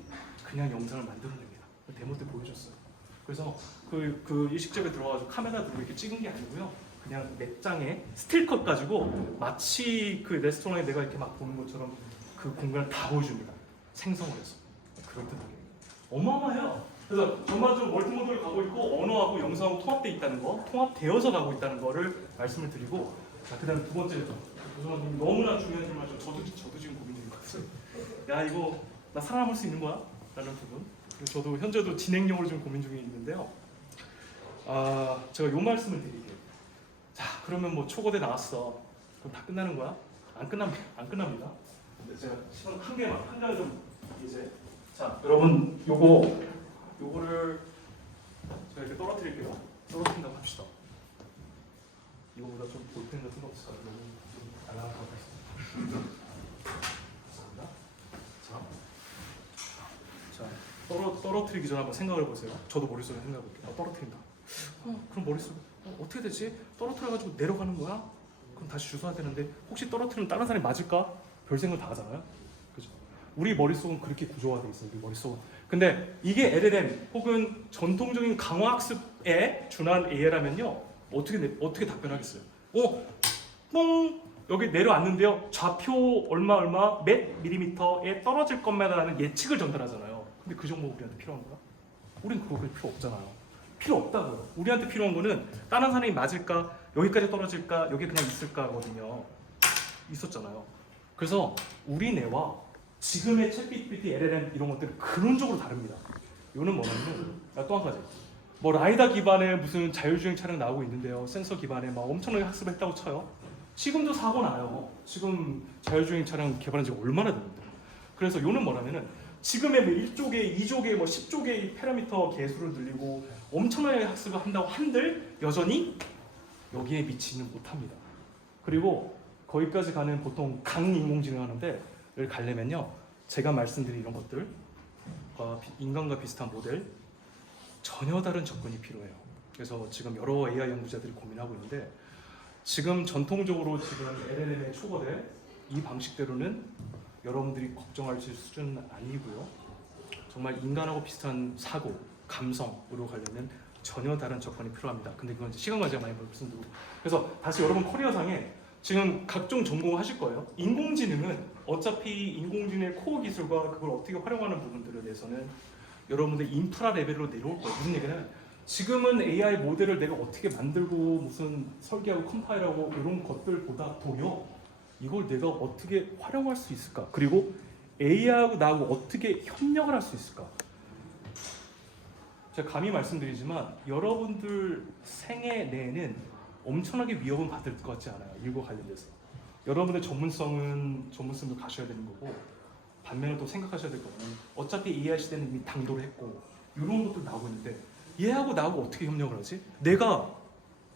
그냥 영상을 만들어냅니다. 데모 때 보여줬어요. 그래서 그 일식집에 들어가서 카메라 들고 이렇게 찍은 게 아니고요. 그냥 몇 장의 스틸컷 가지고 마치 그 레스토랑에 내가 이렇게 막 보는 것처럼 그 공간을 다 보여줍니다. 생성을 해서. 그럴듯하게. 어마어마해요. 그래서 전반적으로 멀티모드를 가고 있고 언어하고 영상하고 통합되어 있다는 거, 통합되어서 가고 있다는 거를 말씀을 드리고 자, 그 다음 두 번째 교수님 너무나 중요한 질문이죠. 저도 지금 고민 중인 것 같아요. 야 이거 나 살아남을 수 있는 거야? 라는 부분. 그리고 저도 현재도 진행용으로 좀 고민 중에 있는데요. 제가 요 말씀을 드릴게요. 자 그러면 뭐 초고대 나왔어. 그럼 다 끝나는 거야? 안 끝납니다. 근데 제가 시간 한 개만 좀 이제 자 여러분 요거를 제가 이렇게 떨어뜨릴게요. 떨어뜨린다고 합시다. 이거보다 좀 볼펜 같은 거 없을까요? 너무 좀 날아갈 것 같습니다. 자, 떨어뜨리기 전에 한번 생각을 해보세요. 저도 머릿속에 생각해 볼게요. 떨어뜨린다. 그럼 머릿속에 어떻게 되지? 떨어뜨려가지고 내려가는 거야? 그럼 다시 주워야 되는데 혹시 떨어뜨리면 다른 사람이 맞을까? 별 생각 다 하잖아요. 그죠? 우리 머릿속은 그렇게 구조화되어 있어요. 우리 머릿속은. 근데 이게 LLM 혹은 전통적인 강화학습에 준한 AI라면요. 어떻게 답변하겠어요? 뽕 여기 내려왔는데요. 좌표 얼마 몇 밀리미터에 떨어질 것마다라는 예측을 전달하잖아요. 근데 그 정보 우리한테 필요한 거야? 우린 그거 필요 없잖아요. 필요 없다고요. 우리한테 필요한 거는 다른 사람이 맞을까? 여기까지 떨어질까? 여기 그냥 있을까거든요. 있었잖아요. 그래서 우리 뇌와 지금의 챗GPT, LLM 이런 것들은 근원적으로 다릅니다. 이거는 뭐냐면 또 한 가지. 뭐 라이다 기반의 무슨 자율주행 차량 나오고 있는데요. 센서 기반의 막 엄청나게 학습을 했다고 쳐요. 지금도 사고 나요. 지금 자율주행 차량 개발한 지 얼마나 됐는데. 그래서 요는 뭐냐면은 지금의 뭐 1조 개, 2조 개, 뭐 10조 개의 파라미터 개수를 늘리고 엄청나게 학습을 한다고 한들 여전히 여기에 미치는 못합니다. 그리고 거기까지 가는 보통 강인공지능 하는데 를 가려면요. 제가 말씀드린 이런 것들과 인간과 비슷한 모델 전혀 다른 접근이 필요해요. 그래서 지금 여러 AI 연구자들이 고민하고 있는데 지금 전통적으로 지금 LLM의 초거대 이 방식대로는 여러분들이 걱정하실 수준은 아니고요. 정말 인간하고 비슷한 사고, 감성으로 가려면 전혀 다른 접근이 필요합니다. 근데 그건 시간 관계가 많이 말씀드리고 그래서 다시 여러분 커리어상에 지금 각종 전공을 하실 거예요. 인공지능은 어차피 인공지능의 코어 기술과 그걸 어떻게 활용하는 부분들에 대해서는 여러분들 인프라 레벨로 내려올 거예요. 무슨 얘기는 지금은 AI 모델을 내가 어떻게 만들고 무슨 설계하고 컴파일하고 이런 것들보다 도요. 이걸 내가 어떻게 활용할 수 있을까? 그리고 AI하고 나하고 어떻게 협력을 할 수 있을까? 제가 감히 말씀드리지만 여러분들 생애 내에는 엄청나게 위협은 받을 것 같지 않아요. 이거 관련돼서. 여러분의 전문성도 가셔야 되는 거고, 반면에 또 생각하셔야 될 거는 어차피 AI 시대는 이미 당도를 했고 이런 것들 나오고 있는데 얘하고 나하고 어떻게 협력을 하지? 내가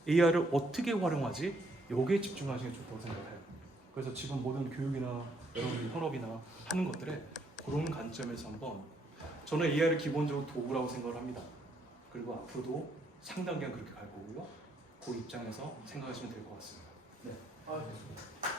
AI를 어떻게 활용하지? 여기에 집중하시는 게 좋다고 생각해요. 그래서 지금 모든 교육이나 여러분들 현업이나 하는 것들에 그런 관점에서 한번 저는 AI를 기본적으로 도구라고 생각을 합니다. 그리고 앞으로도 상당 기간 그렇게 갈 거고요. 그 입장에서 생각하시면 될 것 같습니다. 네. 아, 좋습니다.